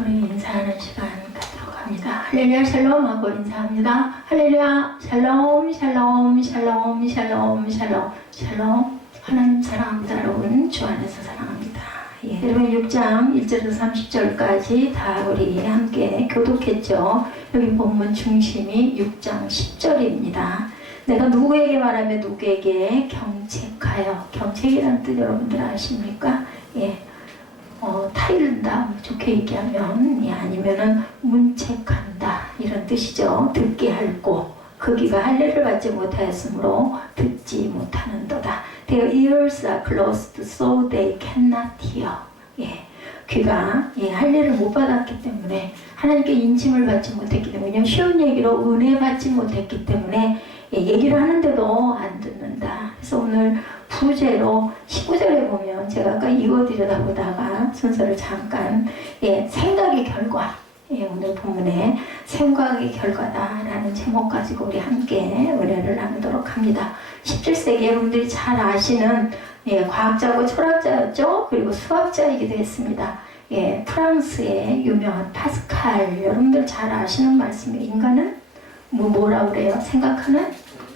우리 인사하는 시간 갖도록 합니다. 할렐루야 샬롬 하고 인사합니다. 할렐루야 샬롬 샬롬 샬롬 샬롬 샬롬 샬롬. 하나님 사랑합니다. 여러분 주 안에서 사랑합니다. 여러분 6장 1절에서 30절까지 다 우리 함께 교독했죠. 여기 본문 중심이 6장 10절입니다. 내가 누구에게 말하며 누구에게 경책하여. 경책이라는 뜻 여러분들 아십니까? 타이른다, 좋게 얘기하면, 아니면은 문책한다, 이런 뜻이죠. 듣게 할고, 그 귀가 할례를 받지 못하였으므로 듣지 못하는도다. Their ears are closed so they cannot hear. 귀가 할례를 못 받았기 때문에, 하나님께 인침을 받지 못했기 때문에, 그냥 쉬운 얘기로 은혜 받지 못했기 때문에 얘기를 하는데도 안 듣는다. 그래서 오늘 부제로 19절에 보면 제가 아까 이거 들여다보다가 순서를 잠깐 생각의 결과, 오늘 본문에 생각의 결과다라는 제목 가지고 우리 함께 은혜를 나누도록 합니다. 17세기 여러분들이 잘 아시는 과학자고 철학자였죠. 그리고 수학자이기도 했습니다. 프랑스의 유명한 파스칼, 여러분들 잘 아시는 말씀이에요. 인간은 뭐라고 그래요? 생각하는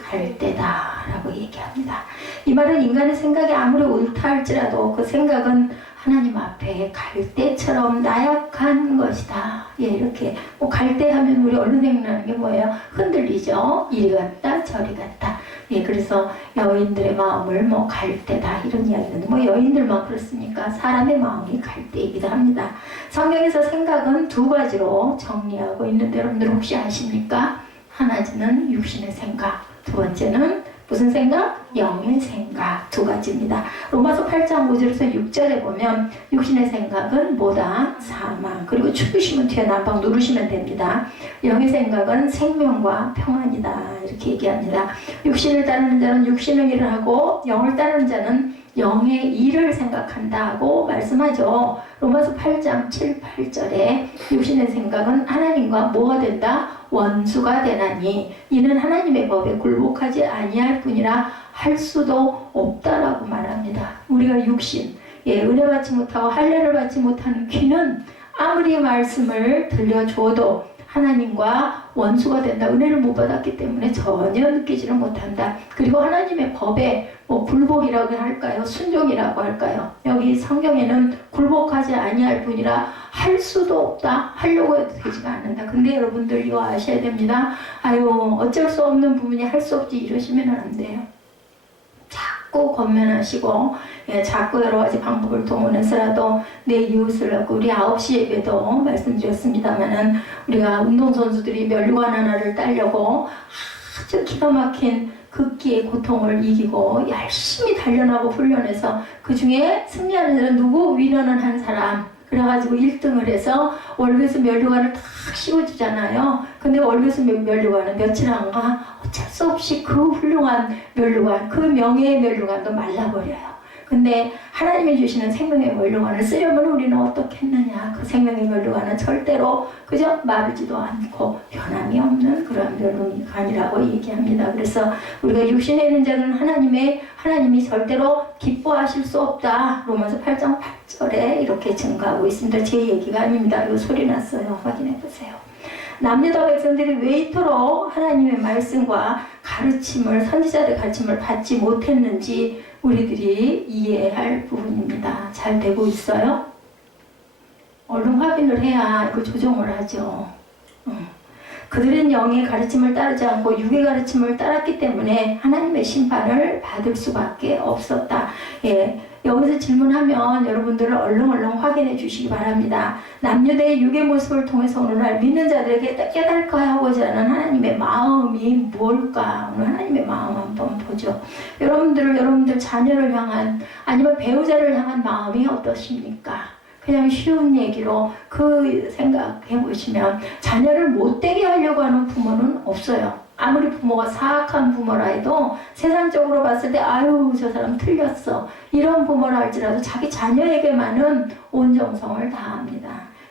갈대다 라고 얘기합니다. 이 말은 인간의 생각이 아무리 옳다 할지라도 그 생각은 하나님 앞에 갈대처럼 나약한 것이다. 이렇게 갈대하면 우리 얼른 생각나는 게 뭐예요? 흔들리죠. 이리 갔다 저리 갔다. 그래서 여인들의 마음을 갈대다 이런 이야기는 여인들만 그렇습니까? 사람의 마음이 갈대이기도 합니다. 성경에서 생각은 두 가지로 정리하고 있는데 여러분들 혹시 아십니까? 하나는 육신의 생각, 두 번째는 무슨 생각? 영의 생각. 두 가지입니다. 로마서 8장 5절에서 6절에 보면 육신의 생각은 뭐다? 사망. 그리고 죽으시면 뒤에 난방 누르시면 됩니다. 영의 생각은 생명과 평안이다. 이렇게 얘기합니다. 육신을 따르는 자는 육신의 일을 하고 영을 따르는 자는 영의 일을 생각한다고 말씀하죠. 로마서 8장 7, 8절에 육신의 생각은 하나님과 뭐가 된다? 원수가 되나니 이는 하나님의 법에 굴복하지 아니할 뿐이라 할 수도 없다라고 말합니다. 우리가 육신, 은혜 받지 못하고 할례를 받지 못하는 귀는 아무리 말씀을 들려줘도 하나님과 원수가 된다. 은혜를 못 받았기 때문에 전혀 느끼지를 못한다. 그리고 하나님의 법에 굴복이라고 할까요? 순종이라고 할까요? 여기 성경에는 굴복하지 아니할 뿐이라 할 수도 없다. 하려고 해도 되지가 않는다. 근데 여러분들 이거 아셔야 됩니다. 어쩔 수 없는 부분이 할 수 없지 이러시면 안 돼요. 자꾸 권면하시고 자꾸 여러 가지 방법을 동원해서라도 내 이웃을 하고 우리 9시 예배도 말씀드렸습니다만은 우리가 운동선수들이 멸류관 하나를 따려고 아주 기가 막힌 극기의 고통을 이기고 열심히 단련하고 훈련해서 그 중에 승리하는 사람 누구? 위너는 한 사람. 그래가지고 1등을 해서 월급에서 멸류관을 탁 씌워주잖아요. 근데 월급에서 멸류관은 며칠 안 가. 어쩔 수 없이 그 훌륭한 멸류관, 그 명예의 멸류관도 말라버려요. 근데 하나님이 주시는 생명의 멸류관을 쓰려면 우리는 어떻게 했느냐. 그 생명의 멸류관은 절대로 그저 마르지도 않고 변함이 없는 그런 멸류관이라고 얘기합니다. 그래서 우리가 육신에 있는 자는 하나님이 절대로 기뻐하실 수 없다. 로마서 8장 8절에 이렇게 증거하고 있습니다. 제 얘기가 아닙니다. 이거 소리 났어요. 확인해 보세요. 남유다 백성들이 왜 이토록 하나님의 말씀과 가르침을, 선지자들의 가르침을 받지 못했는지 우리들이 이해할 부분입니다. 잘 되고 있어요? 얼른 확인을 해야 이거 조정을 하죠. 그들은 영의 가르침을 따르지 않고 육의 가르침을 따랐기 때문에 하나님의 심판을 받을 수밖에 없었다. 여기서 질문하면 여러분들은 얼른 확인해 주시기 바랍니다. 남유대의 육의 모습을 통해서 오늘날 믿는 자들에게 깨닫게 하고자 하는 하나님의 마음이 뭘까? 오늘 하나님의 마음 한번 보죠. 여러분들 자녀를 향한 아니면 배우자를 향한 마음이 어떠십니까? 그냥 쉬운 얘기로 그 생각해 보시면 자녀를 못되게 하려고 하는 부모는 없어요. 아무리 부모가 사악한 부모라 해도 세상적으로 봤을 때 아유 저 사람 틀렸어 이런 부모라 할지라도 자기 자녀에게만은 온 정성을 다합니다.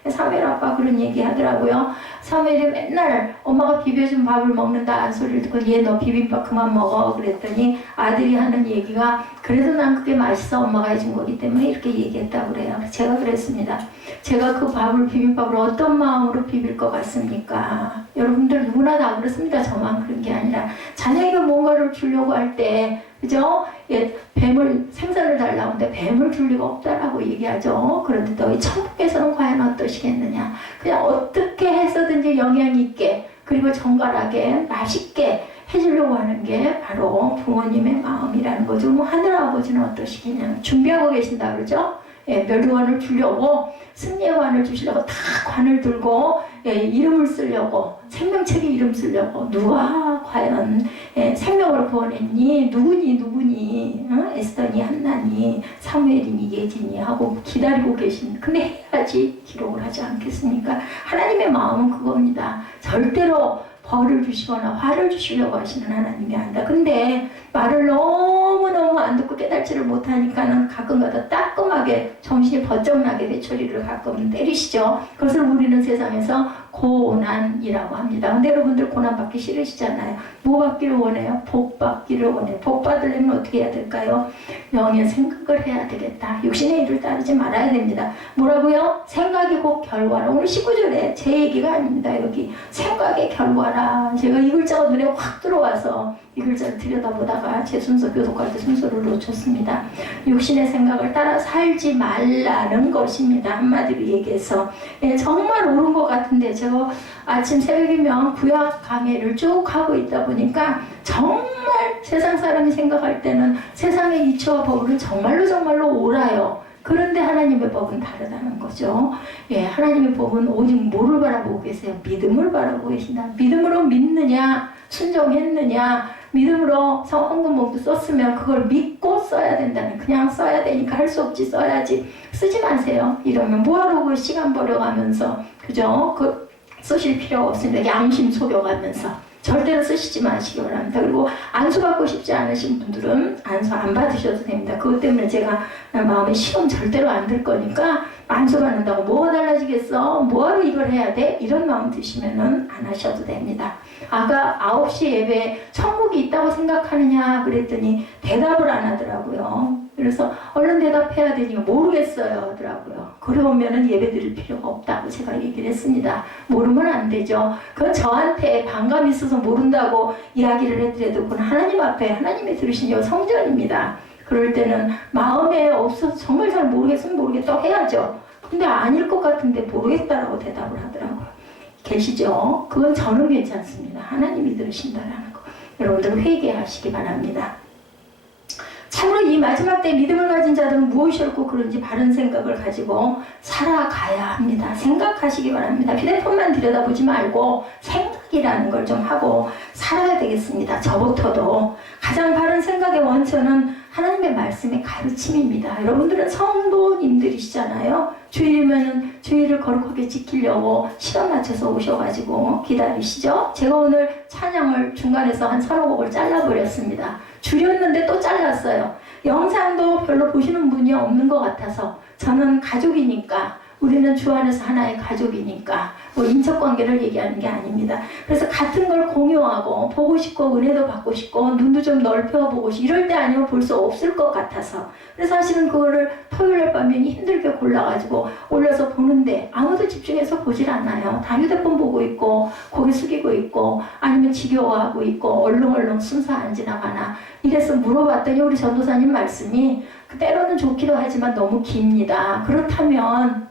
사무엘 아빠 그런 얘기 하더라고요. 사무엘이 맨날 엄마가 비벼준 밥을 먹는다는 소리를 듣고 얘 너 비빔밥 그만 먹어 그랬더니 아들이 하는 얘기가 그래도 난 그게 맛있어 엄마가 해준 거기 때문에 이렇게 얘기했다고 그래요. 제가 그랬습니다. 제가 그 밥을 비빔밥을 어떤 마음으로 비빌 것 같습니까? 여러분들 누구나 다 그렇습니다. 저만 그런 게 아니라 자녀에게 뭔가를 주려고 할 때 그죠? 예, 뱀을 생선을 달라고 하는데 뱀을 줄 리가 없다라고 얘기하죠. 그런데 너희 천국에서는 과연 어떠시겠느냐? 그냥 어떻게 해서든지 영양 있게 그리고 정갈하게 맛있게 해주려고 하는 게 바로 부모님의 마음이라는 거죠. 뭐 하늘아버지는 어떠시겠냐? 준비하고 계신다 그러죠? 예, 멸류관을 주려고 승리의 관을 주시려고 다 관을 들고 예, 이름을 쓰려고 생명책에 이름 쓰려고 누가 과연 예, 생명을 구원했니? 누구니? 에스더니, 한나니, 사무엘이니, 예진이 하고 기다리고 계신 근데 해야지 기록을 하지 않겠습니까? 하나님의 마음은 그겁니다. 절대로 벌을 주시거나 화를 주시려고 하시는 하나님이 아니다. 근데 말을 너무너무 안 듣고 깨닫지를 못하니까는 가끔가다 따끔하게 정신이 번쩍 나게 회초리를 가끔 때리시죠. 그것을 우리는 세상에서 고난이라고 합니다. 근데 여러분들 고난 받기 싫으시잖아요. 뭐 받기를 원해요? 복 받기를 원해요. 복 받으려면 어떻게 해야 될까요? 영의 생각을 해야 되겠다. 육신의 일을 따르지 말아야 됩니다. 뭐라고요? 생각이 곧 결과라. 오늘 19절에 제 얘기가 아닙니다. 여기 생각의 결과라. 제가 이 글자가 눈에 확 들어와서 이 글자를 들여다보다가 제 순서 교독할 때 순서를 놓쳤습니다. 육신의 생각을 따라 살지 말라는 것입니다. 한마디로 얘기해서 예, 정말 옳은 것 같은데 제가 아침 새벽이면 구약 강해를 쭉 하고 있다 보니까 정말 세상 사람이 생각할 때는 세상의 이치와 법은 정말로 옳아요. 그런데 하나님의 법은 다르다는 거죠. 예, 하나님의 법은 오직 뭐를 바라보고 계세요? 믿음을 바라보고 계신다. 믿음으로 믿느냐, 순종했느냐, 믿음으로 헌금목도 썼으면 그걸 믿고 써야 된다는, 그냥 써야 되니까 할 수 없지 써야지. 쓰지 마세요. 이러면 뭐하러 그 시간 버려가면서, 그죠? 그 쓰실 필요가 없습니다. 양심 속여가면서. 절대로 쓰시지 마시기 바랍니다. 그리고 안수 받고 싶지 않으신 분들은 안수 안 받으셔도 됩니다. 그것 때문에 제가 마음에 시험 절대로 안 들 거니까 안수 받는다고 뭐가 달라지겠어? 뭐하러 이걸 해야 돼? 이런 마음 드시면은 안 하셔도 됩니다. 아까 9시 예배에 천국이 있다고 생각하느냐 그랬더니 대답을 안 하더라고요. 그래서 얼른 대답해야 되니까 모르겠어요 하더라고요. 그러면은 예배 드릴 필요가 없다고 제가 얘기를 했습니다. 모르면 안 되죠. 그건 저한테 반감이 있어서 모른다고 이야기를 해드려도 그건 하나님 앞에 하나님이 들으신 성전입니다. 그럴 때는 마음에 없어서 정말 잘 모르겠으면 모르겠다고 해야죠. 근데 아닐 것 같은데 모르겠다라고 대답을 하더라고요. 계시죠? 그건 저는 괜찮습니다. 하나님이 들으신다라는 거. 여러분들 회개하시기 바랍니다. 참으로 이 마지막 때 믿음을 가진 자들은 무엇이 옳고 그런지 바른 생각을 가지고 살아가야 합니다. 생각하시기 바랍니다. 휴대폰만 들여다보지 말고 생각이라는 걸 좀 하고 살아야 되겠습니다. 저부터도 가장 바른 생각의 원천은 하나님의 말씀의 가르침입니다. 여러분들은 성도님들이시잖아요. 주일이면은 주일을 거룩하게 지키려고 시간 맞춰서 오셔가지고 기다리시죠. 제가 오늘 찬양을 중간에서 한 3-5곡을 잘라버렸습니다. 줄였는데 또 잘랐어요. 영상도 별로 보시는 분이 없는 것 같아서 저는 가족이니까 우리는 주 안에서 하나의 가족이니까 뭐 인척관계를 얘기하는 게 아닙니다. 그래서 같은 걸 공유하고 보고 싶고 은혜도 받고 싶고 눈도 좀 넓혀보고 싶고 이럴 때 아니면 볼 수 없을 것 같아서 그래서 사실은 그거를 토요일 밤에 힘들게 골라가지고 올려서 보는데 아무도 집중해서 보질 않아요. 다 휴대폰 보고 있고 고개 숙이고 있고 아니면 지겨워하고 있고 얼렁얼렁 순서 안 지나가나 이래서 물어봤더니 우리 전도사님 말씀이 때로는 좋기도 하지만 너무 깁니다. 그렇다면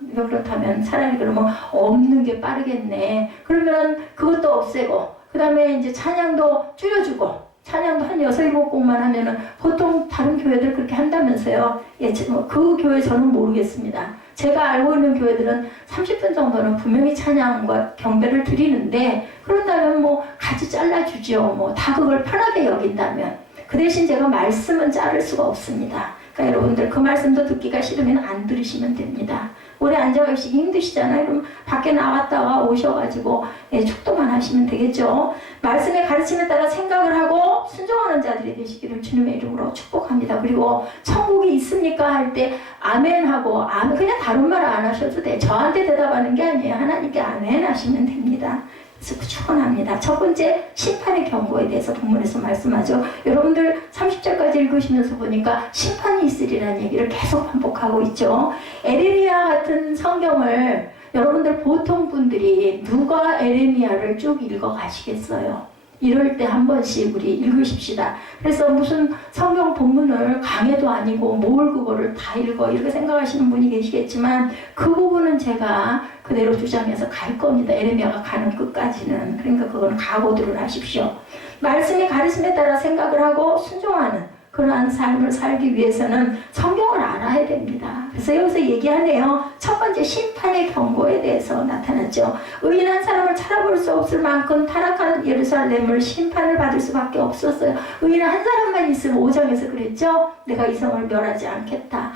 차라리 그러면 없는 게 빠르겠네. 그러면 그것도 없애고 그 다음에 이제 찬양도 줄여주고 찬양도 한 6-7곡만 하면은 보통 다른 교회들 그렇게 한다면서요. 예, 그 교회 저는 모르겠습니다. 제가 알고 있는 교회들은 30분 정도는 분명히 찬양과 경배를 드리는데 그런다면 뭐 같이 잘라주죠. 뭐 다 그걸 편하게 여긴다면 그 대신 제가 말씀은 자를 수가 없습니다. 그러니까 여러분들 그 말씀도 듣기가 싫으면 안 들으시면 됩니다. 오래 앉아 계시기 힘드시잖아요. 그럼 밖에 나갔다가 오셔가지고 축도만 하시면 되겠죠. 말씀의 가르침에 따라 생각을 하고 순종하는 자들이 되시기를 주님의 이름으로 축복합니다. 그리고 천국이 있습니까? 할 때 아멘하고 그냥 다른 말 안 하셔도 돼. 저한테 대답하는 게 아니에요. 하나님께 아멘 하시면 됩니다. 그래서 축원합니다. 첫 번째 심판의 경고에 대해서 본문에서 말씀하죠. 여러분들 30절까지 읽으시면서 보니까 심판이 있으리라는 얘기를 계속 반복하고 있죠. 에레미야 같은 성경을 여러분들 보통 분들이 누가 에레미야를 쭉 읽어 가시겠어요? 이럴 때 한 번씩 우리 읽으십시다. 그래서 무슨 성경 본문을 강해도 아니고 뭘 그거를 다 읽어 이렇게 생각하시는 분이 계시겠지만 그 부분은 제가 그대로 주장해서 갈 겁니다. 에레미야가 가는 끝까지는. 그러니까 그건 각오들을 하십시오. 말씀의 가르침에 따라 생각을 하고 순종하는 그러한 삶을 살기 위해서는 성경을 알아야 됩니다. 그래서 여기서 얘기하네요. 첫 번째 심판의 경고에 대해서 나타났죠. 의인한 사람을 찾아볼 수 없을 만큼 타락한 예루살렘을 심판을 받을 수밖에 없었어요. 의인한 한 사람만 있으면 5장에서 그랬죠. 내가 이 성을 멸하지 않겠다.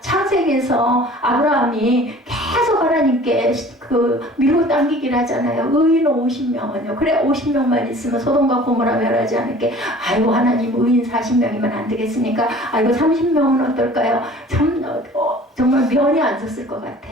창세기에서 아브라함이 계속 하나님께 밀고 당기기를 하잖아요. 의인 50명은요. 그래 50명만 있으면 소돔과 고모라 멸하지 않을게. 아이고 하나님 의인 40명이면 안 되겠습니까? 아이고 30명은 어떨까요? 정말 면이 안 섰을 것 같아.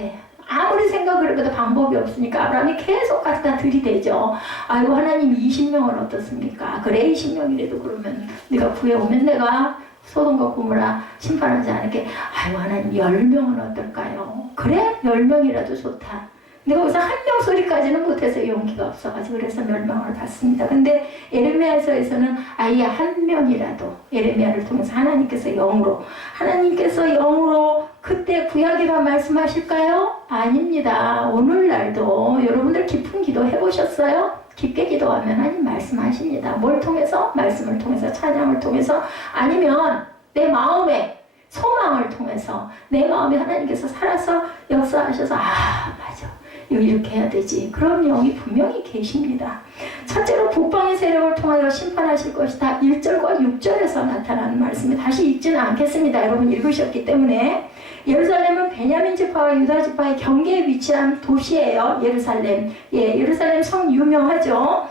아무리 생각을 해도 방법이 없으니까 아브라함이 계속 갖다 들이대죠. 아이고 하나님 20명은 어떻습니까? 그래 20명이라도 그러면 네가 구해오면 내가 소돔과 고모라 심판하지 않을게. 아이고 하나님 10명은 어떨까요? 그래 10명이라도 좋다. 내가 여기서 한 명 소리까지는 못해서 용기가 없어가지고 그래서 멸망을 받습니다. 근데 에레미야서에서는 아예 한 명이라도 에레미야를 통해서 하나님께서 영으로 그때 구약에만 말씀하실까요? 아닙니다. 오늘날도 여러분들 깊은 기도 해보셨어요? 깊게 기도하면 하나님 말씀하십니다. 뭘 통해서? 말씀을 통해서, 찬양을 통해서, 아니면 내 마음에 소망을 통해서 내 마음에 하나님께서 살아서 역사하셔서 맞아 이렇게 해야 되지. 그런 영이 분명히 계십니다. 첫째로 북방의 세력을 통하여 심판하실 것이다. 1절과 6절에서 나타나는 말씀을 다시 읽지는 않겠습니다. 여러분 읽으셨기 때문에. 예루살렘은 베냐민 지파와 유다 지파의 경계에 위치한 도시예요. 예루살렘. 예루살렘 성 유명하죠.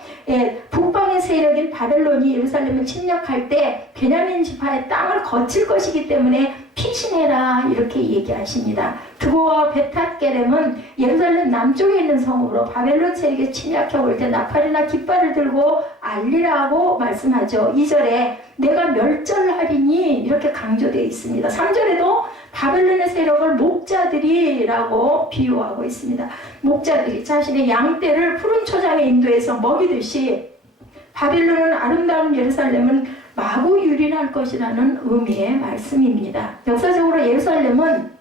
북방의 세력인 바벨론이 예루살렘을 침략할 때 베냐민 지파의 땅을 거칠 것이기 때문에 피신해라 이렇게 얘기하십니다. 드고와 베탓게렘은 예루살렘 남쪽에 있는 성으로 바벨론 세력에 침략해 올 때 나팔이나 깃발을 들고 알리라고 말씀하죠. 2절에 내가 멸절하리니 이렇게 강조되어 있습니다. 3절에도 바벨론의 세력을 목자들이라고 비유하고 있습니다. 목자들이 자신의 양떼를 푸른 초장에 인도해서 먹이듯이 바벨론은 아름다운 예루살렘은 마구 유린할 것이라는 의미의 말씀입니다. 역사적으로 예루살렘은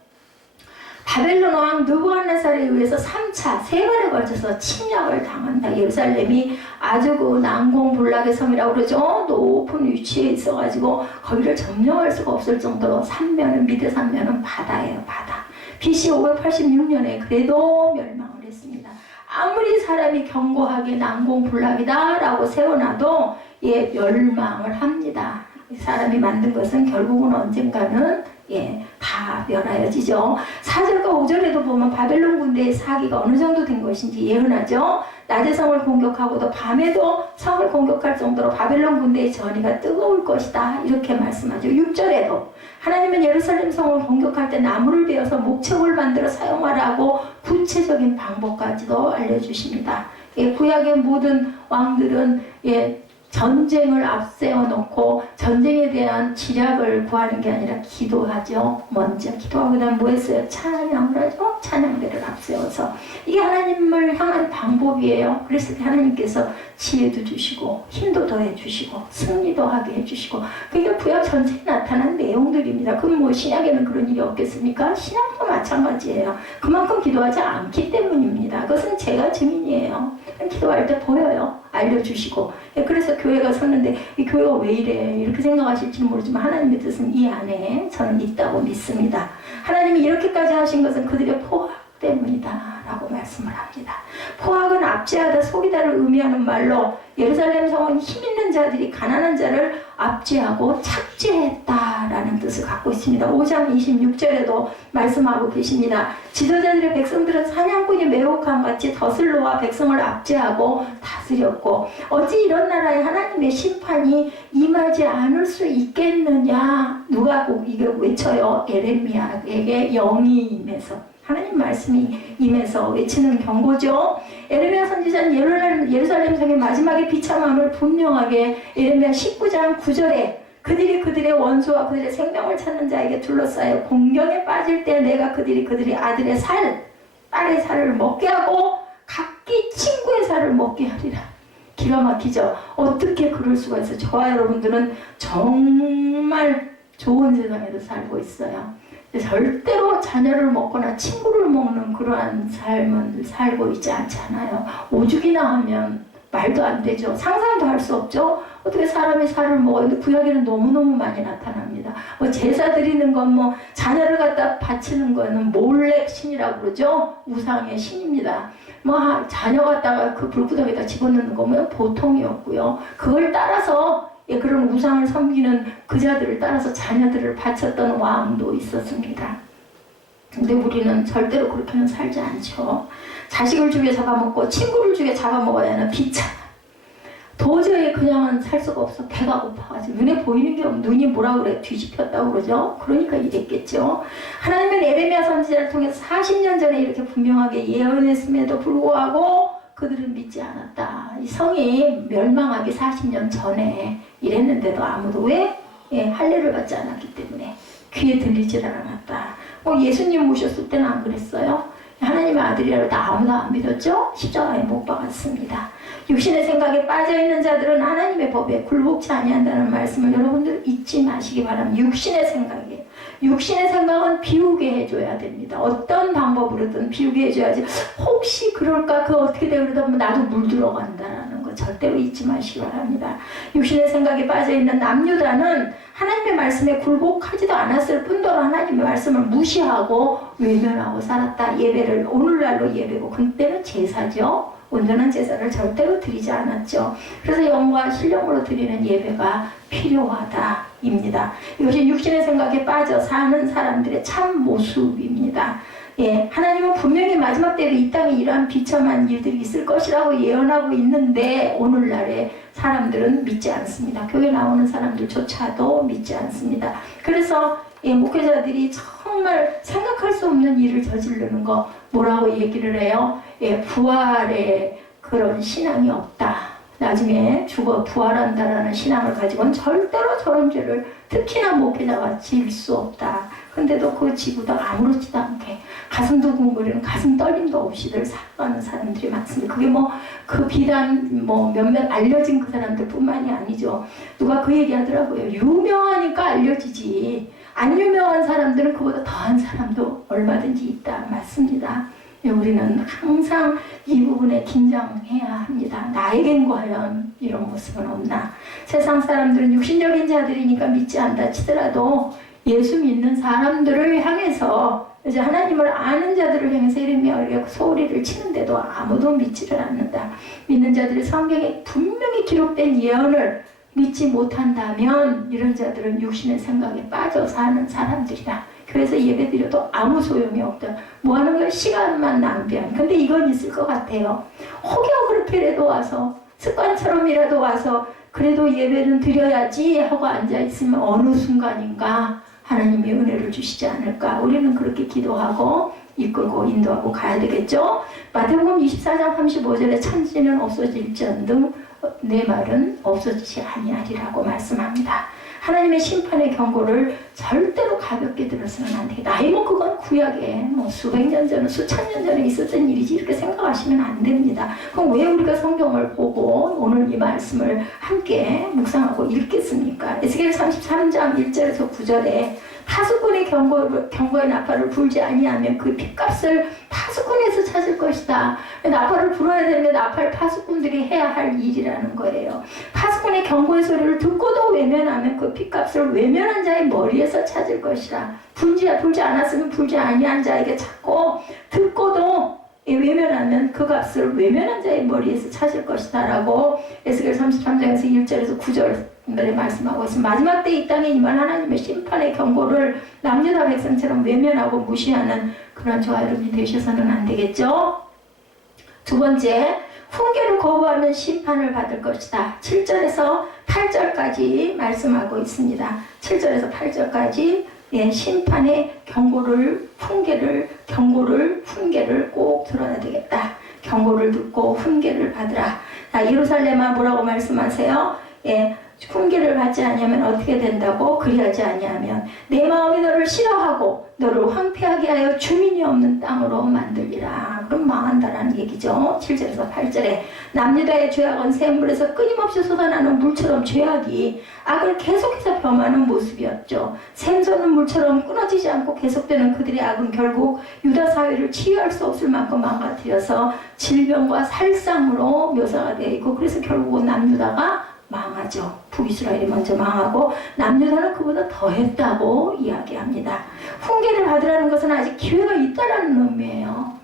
바벨론 왕 느부갓네살에 의해서 3차, 3번에 걸쳐서 침략을 당한다. 예루살렘이 아주 난공불락의 성이라고 그러죠. 높은 위치에 있어가지고 거기를 점령할 수가 없을 정도로 미드 산면은 바다예요, 바다. BC 586년에 그래도 멸망을 했습니다. 아무리 사람이 견고하게 난공불락이다 라고 세워놔도 멸망을 합니다. 사람이 만든 것은 결국은 언젠가는 다 멸하여지죠. 4절과 5절에도 보면 바벨론 군대의 사기가 어느 정도 된 것인지 예언하죠. 낮에 성을 공격하고도 밤에도 성을 공격할 정도로 바벨론 군대의 전의가 뜨거울 것이다 이렇게 말씀하죠. 6절에도 하나님은 예루살렘 성을 공격할 때 나무를 베어서 목책을 만들어 사용하라고 구체적인 방법까지도 알려주십니다. 구약의 모든 왕들은 전쟁을 앞세워 놓고 전쟁에 대한 지략을 구하는 게 아니라 기도하죠. 먼저 기도하고 그다음 뭐 했어요? 찬양을 하죠. 찬양대를 앞세워서 이게 하나님을 향한 방법이에요. 그래서 하나님께서 지혜도 주시고 힘도 더해 주시고 승리도 하게 해주시고 그게 구약 전체에 나타난 내용들입니다. 그럼 신약에는 그런 일이 없겠습니까? 신약도 마찬가지예요. 그만큼 기도하지 않기 때문입니다. 그것은 제가 증인이에요. 기도할 때 보여요. 알려주시고 그래서 교회가 섰는데 이 교회가 왜 이래 이렇게 생각하실지는 모르지만 하나님의 뜻은 이 안에 저는 있다고 믿습니다. 하나님이 이렇게까지 하신 것은 그들의 때문이다 라고 말씀을 합니다. 포악은 압제하다 속이다를 의미하는 말로 예루살렘 성은 힘있는 자들이 가난한 자를 압제하고 착제했다라는 뜻을 갖고 있습니다. 5장 26절에도 말씀하고 계십니다. 지도자들의 백성들은 사냥꾼이 매혹한 같이 덫을 놓아 백성을 압제하고 다스렸고 어찌 이런 나라에 하나님의 심판이 임하지 않을 수 있겠느냐. 누가 꼭 이거 외쳐요? 에레미야에게 영이 임해서, 하나님 말씀이 임해서 외치는 경고죠. 에레미야 선지자는 예루살렘 성의 마지막에 비참함을 분명하게 에레미야 19장 9절에 그들이 그들의 원수와 그들의 생명을 찾는 자에게 둘러싸여 공경에 빠질 때 내가 그들이 아들의 살, 딸의 살을 먹게 하고 각기 친구의 살을 먹게 하리라. 기가 막히죠. 어떻게 그럴 수가 있어요. 저와 여러분들은 정말 좋은 세상에도 살고 있어요. 절대로 자녀를 먹거나 친구를 먹는 그러한 삶은 살고 있지 않잖아요. 오죽이나 하면 말도 안 되죠. 상상도 할 수 없죠. 어떻게 사람이 살을 먹어요. 근데 구약에는 너무너무 많이 나타납니다. 뭐 제사 드리는 건 뭐 자녀를 갖다 바치는 거는 몰렉 신이라고 그러죠. 우상의 신입니다. 뭐 자녀 갖다가 그 불구덩이에다 집어넣는 거면 보통이었고요. 그걸 따라서 그런 우상을 섬기는 그자들을 따라서 자녀들을 바쳤던 왕도 있었습니다. 근데 우리는 절대로 그렇게는 살지 않죠. 자식을 죽여 잡아먹고 친구를 죽여 잡아먹어야 하는 비참. 도저히 그냥은 살 수가 없어. 배가 고파가지고 눈에 보이는 게 없는, 눈이 뭐라 그래? 뒤집혔다고 그러죠. 그러니까 이랬겠죠. 하나님은 에레미야 선지자를 통해서 40년 전에 이렇게 분명하게 예언했음에도 불구하고 그들은 믿지 않았다. 이 성이 멸망하기 40년 전에 이랬는데도 아무도 왜? 할례를 받지 않았기 때문에 귀에 들리질 않았다. 예수님 모셨을 때는 안 그랬어요? 하나님의 아들이라고 다 아무도 안 믿었죠? 십자가에 못 박았습니다. 육신의 생각에 빠져있는 자들은 하나님의 법에 굴복치 아니한다는 말씀을 여러분들 잊지 마시기 바랍니다. 육신의 생각이에요. 육신의 생각은 비우게 해줘야 됩니다. 어떤 방법으로든 비우게 해줘야지. 혹시 그럴까? 그거 어떻게 돼? 그러다 보면 나도 물 들어간다라는 거 절대로 잊지 마시기 바랍니다. 육신의 생각에 빠져있는 남유다는 하나님의 말씀에 굴복하지도 않았을 뿐더러 하나님의 말씀을 무시하고 외면하고 살았다. 예배를 오늘날로 예배고 그때는 제사죠. 온전한 제사를 절대로 드리지 않았죠. 그래서 영과 신령으로 드리는 예배가 필요하다입니다. 이것이 육신의 생각에 빠져 사는 사람들의 참 모습입니다. 하나님은 분명히 마지막 때에 이 땅에 이러한 비참한 일들이 있을 것이라고 예언하고 있는데 오늘날의 사람들은 믿지 않습니다. 교회 나오는 사람들조차도 믿지 않습니다. 그래서 목회자들이 정말 생각할 수 없는 일을 저지르는 거 뭐라고 얘기를 해요? 부활의 그런 신앙이 없다. 나중에 죽어 부활한다라는 신앙을 가지고는 절대로 저런 죄를 특히나 목회자가 질 수 없다. 근데도 그 지구도 아무렇지도 않게 가슴 두근거리는 가슴 떨림도 없이들 살아가는 사람들이 많습니다. 그게 그 비단 몇몇 알려진 그 사람들 뿐만이 아니죠. 누가 그 얘기 하더라고요. 유명하니까 알려지지. 안 유명한 사람들은 그보다 더한 사람도 얼마든지 있다. 맞습니다. 우리는 항상 이 부분에 긴장해야 합니다. 나에겐 과연 이런 모습은 없나? 세상 사람들은 육신적인 자들이니까 믿지 않다 치더라도 예수 믿는 사람들을 향해서 이제 하나님을 아는 자들을 향해서 예레미야가 소리를 치는데도 아무도 믿지를 않는다. 믿는 자들이 성경에 분명히 기록된 예언을 믿지 못한다면 이런 자들은 육신의 생각에 빠져 사는 사람들이다. 교회에서 예배드려도 아무 소용이 없다. 뭐하는 거야? 시간만 낭비한. 근데 이건 있을 것 같아요. 혹여 그렇게라도 와서 습관처럼이라도 와서 그래도 예배는 드려야지 하고 앉아있으면 어느 순간인가 하나님이 은혜를 주시지 않을까. 우리는 그렇게 기도하고 이끌고 인도하고 가야 되겠죠. 마태복음 24장 35절에 천지는 없어질지언정 내 말은 없어지지 아니하리라고 말씀합니다. 하나님의 심판의 경고를 절대로 가볍게 들어서는 안 되겠다. 그건 구약에 수백 년 전, 수천 년 전에 있었던 일이지 이렇게 생각하시면 안 됩니다. 그럼 왜 우리가 성경을 보고 오늘 이 말씀을 함께 묵상하고 읽겠습니까? 에스겔 33장 1절에서 9절에 파수꾼의 경고의 나팔을 불지 아니하면 그 핏값을 다 파수꾼에서 찾을 것이다. 나팔을 불어야 되는 게 나팔 파수꾼들이 해야 할 일이라는 거예요. 파수꾼의 경고의 소리를 듣고도 외면하면 그 핏값을 외면한 자의 머리에서 찾을 것이라. 불지 않았으면 불지 아니한 자에게 찾고 듣고도 외면하면 그 값을 외면한 자의 머리에서 찾을 것이다 라고 에스겔 33장에서 1절에서 9절에 말씀하고 있습니다. 마지막 때 이 땅에 임할 하나님의 심판의 경고를 남유다 백성처럼 외면하고 무시하는 그런 저와 여러분이 되셔서는 안 되겠죠. 두 번째, 훈계를 거부하면 심판을 받을 것이다. 7절에서 8절까지 말씀하고 있습니다. 7절에서 8절까지 심판의 경고를, 훈계를 꼭 들어야 되겠다. 경고를 듣고 훈계를 받으라. 자, 예루살렘아 뭐라고 말씀하세요? 훈계를 받지 아니하면 어떻게 된다고? 그리하지 아니하면 내 마음이 너를 싫어하고 너를 황폐하게 하여 주민이 없는 땅으로 만들리라. 그럼 망한다라는 얘기죠. 7절에서 8절에 남유다의 죄악은 샘물에서 끊임없이 쏟아나는 물처럼 죄악이 악을 계속해서 범하는 모습이었죠. 샘솟는 물처럼 끊어지지 않고 계속되는 그들의 악은 결국 유다 사회를 치유할 수 없을 만큼 망가뜨려서 질병과 살상으로 묘사가 되어 있고, 그래서 결국은 남유다가 망하죠. 북이스라엘이 먼저 망하고 남유다는 그보다 더했다고 이야기합니다. 훈계를 받으라는 것은 아직 기회가 있다라는 의미예요.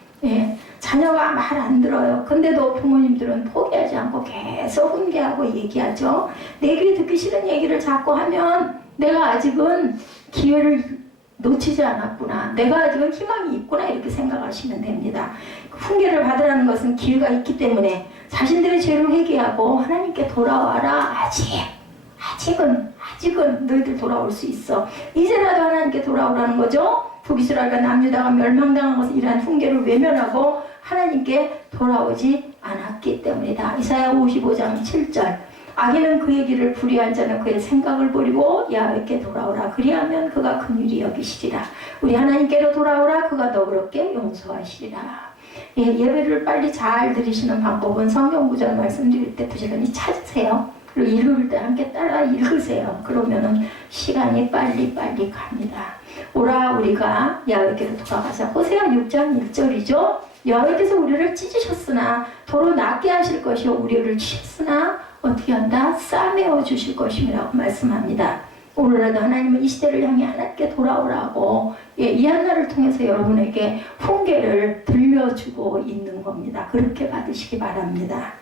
자녀가 말 안 들어요. 근데도 부모님들은 포기하지 않고 계속 훈계하고 얘기하죠. 내 귀에 듣기 싫은 얘기를 자꾸 하면 내가 아직은 기회를 놓치지 않았구나. 내가 아직은 희망이 있구나. 이렇게 생각하시면 됩니다. 훈계를 받으라는 것은 기회가 있기 때문에 자신들의 죄를 회개하고 하나님께 돌아와라. 아직은 너희들 돌아올 수 있어. 이제라도 하나님께 돌아오라는 거죠. 북이스라엘과 남유다가 멸망당한 것은 이러한 훈계를 외면하고 하나님께 돌아오지 않았기 때문이다. 이사야 55장 7절. 악인은 그의 길을 불의한 자는 그의 생각을 버리고 야훼께 돌아오라. 그리하면 그가 긍휼히 여기시리라. 우리 하나님께로 돌아오라. 그가 너그럽게 용서하시리라. 예배를 빨리 잘 드리시는 방법은 성경 구절 말씀드릴 때 부지런히 찾으세요. 그리고 읽을 때 함께 따라 읽으세요. 그러면은 시간이 빨리 갑니다. 오라 우리가 야훼께로 돌아가자. 호세아 6장 1절이죠. 여호와께서 우리를 찢으셨으나 도로 낫게 하실 것이요 우리를 치셨으나 어떻게 한다? 싸매어 주실 것임이라고 말씀합니다. 오늘라도 하나님은 이 시대를 향해 하나님께 돌아오라고 이 한날을 통해서 여러분에게 훈계를 들려주고 있는 겁니다. 그렇게 받으시기 바랍니다.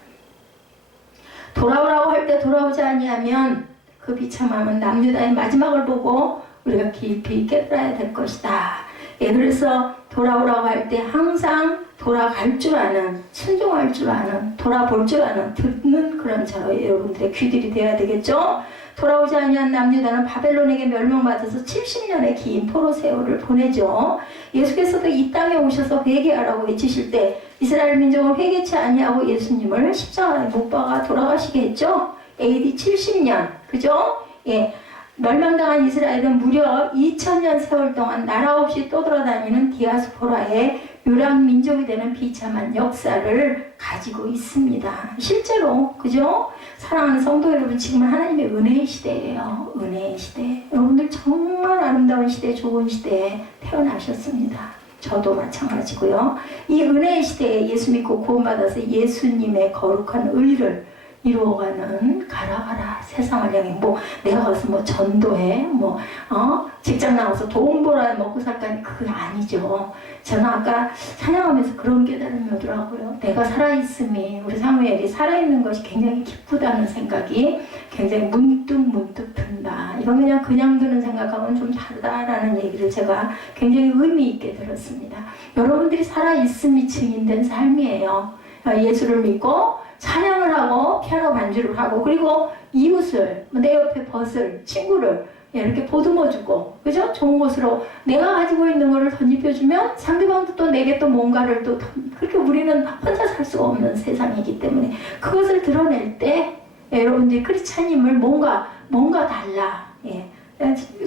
돌아오라고 할 때 돌아오지 아니하면 그 비참함은 남유다의 마지막을 보고 우리가 깊이 깨달아야 될 것이다. 그래서 돌아오라고 할 때 항상 돌아갈 줄 아는, 순종할 줄 아는, 돌아볼 줄 아는, 듣는 그런 여러분들의 귀들이 되어야 되겠죠. 돌아오지 아니한 남유다는 바벨론에게 멸망받아서 70년의 긴 포로 세월을 보내죠. 예수께서도 이 땅에 오셔서 회개하라고 외치실 때 이스라엘 민족은 회개치 아니하고 예수님을 십자가에 못 박아 돌아가시게 했죠. AD 70년, 그죠? 멸망당한 이스라엘은 무려 2000년 세월 동안 나라 없이 떠돌아다니는 디아스포라의 유랑 민족이 되는 비참한 역사를 가지고 있습니다. 실제로, 그죠? 사랑하는 성도 여러분, 지금은 하나님의 은혜의 시대예요. 은혜의 시대. 여러분들 정말 아름다운 시대, 좋은 시대에 태어나셨습니다. 저도 마찬가지고요. 이 은혜의 시대에 예수 믿고 구원받아서 예수님의 거룩한 의를 이루어가는 가라 세상을 향해 내가 가서 전도해 직장 나가서 돈 벌어야 먹고 살까니 그게 아니죠. 저는 아까 찬양하면서 그런 깨달음이 오더라고요. 내가 살아있음이, 우리 사무엘이 살아있는 것이 굉장히 기쁘다는 생각이 굉장히 문득 든다. 이건 그냥 드는 생각하고는 좀 다르다라는 얘기를 제가 굉장히 의미 있게 들었습니다. 여러분들이 살아있음이 증인된 삶이에요. 예수를 믿고 찬양을 하고 피아노 반주를 하고, 그리고 이웃을, 내 옆에 벗을 친구를 이렇게 보듬어주고, 그죠? 좋은 것으로 내가 가지고 있는 것을 던집혀주면 상대방도 또 내게 또 뭔가를 또 그렇게 우리는 혼자 살 수가 없는 세상이기 때문에 그것을 드러낼 때 여러분들이 크리스찬임을 뭔가 달라.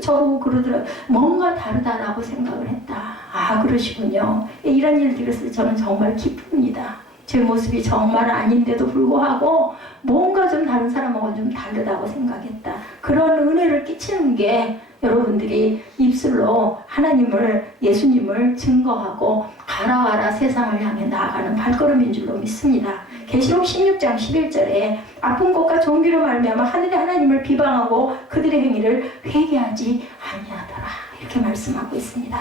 저보고 그러더라고요. 뭔가 다르다라고 생각을 했다. 그러시군요. 이런 일을 들었을 때 저는 정말 기쁩니다. 제 모습이 정말 아닌데도 불구하고 뭔가 좀 다른 사람하고는 좀 다르다고 생각했다. 그런 은혜를 끼치는 게 여러분들이 입술로 하나님을, 예수님을 증거하고 가라 세상을 향해 나아가는 발걸음인 줄로 믿습니다. 계시록 16장 11절에 아픈 것과 종기로 말미암아 하늘의 하나님을 비방하고 그들의 행위를 회개하지 아니하더라, 이렇게 말씀하고 있습니다.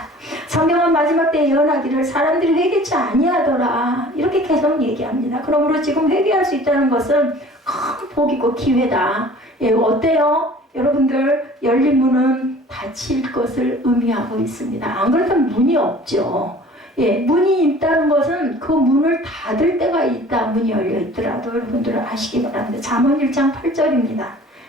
성경은 마지막 때에 예언하기를 사람들이 회개치 아니하더라, 이렇게 계속 얘기합니다. 그러므로 지금 회개할 수 있다는 것은 큰 복이고 기회다. 예, 어때요? 여러분들, 열린 문은 닫힐 것을 의미하고 있습니다. 안 그렇다면 문이 없죠. 예, 문이 있다는 것은 그 문을 닫을 때가 있다. 문이 열려 있더라도 여러분들은 아시기 바랍니다. 잠언 1장 8절입니다.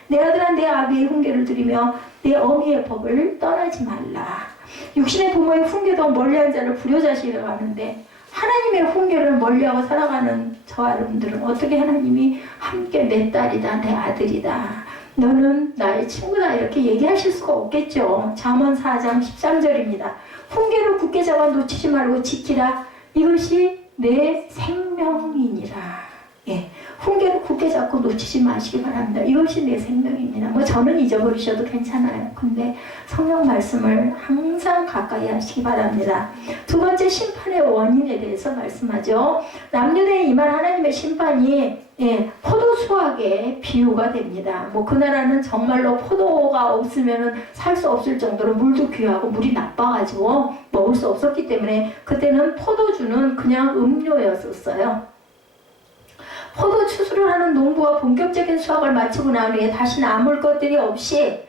내 아들아 내 아비의 훈계를 들으며 내 어미의 법을 떠나지 말라. 육신의 부모의 훈계도 멀리한 자를 불효자식이라고 하는데, 하나님의 훈계를 멀리하고 살아가는 저와 여러분들은 어떻게 하나님이 함께 내 딸이다, 내 아들이다, 너는 나의 친구다, 이렇게 얘기하실 수가 없겠죠. 잠언 4장 13절입니다. 훈계를 굳게 잡아 놓치지 말고 지키라. 이것이 내 생명이니라. 예, 훈계를 굳게 잡고 놓치지 마시기 바랍니다. 이것이 내 생명입니다. 뭐 저는 잊어버리셔도 괜찮아요. 근데 성경 말씀을 항상 가까이 하시기 바랍니다. 두 번째, 심판의 원인에 대해서 말씀하죠. 남유대에 임한 하나님의 심판이 포도 수확의 비유가 됩니다. 뭐 그 나라는 정말로 포도가 없으면 살 수 없을 정도로 물도 귀하고 물이 나빠가지고 먹을 수 없었기 때문에 그때는 포도주는 그냥 음료였었어요. 포도 추수를 하는 농부가 본격적인 수확을 마치고 난 후에 다시 남을 것들이 없이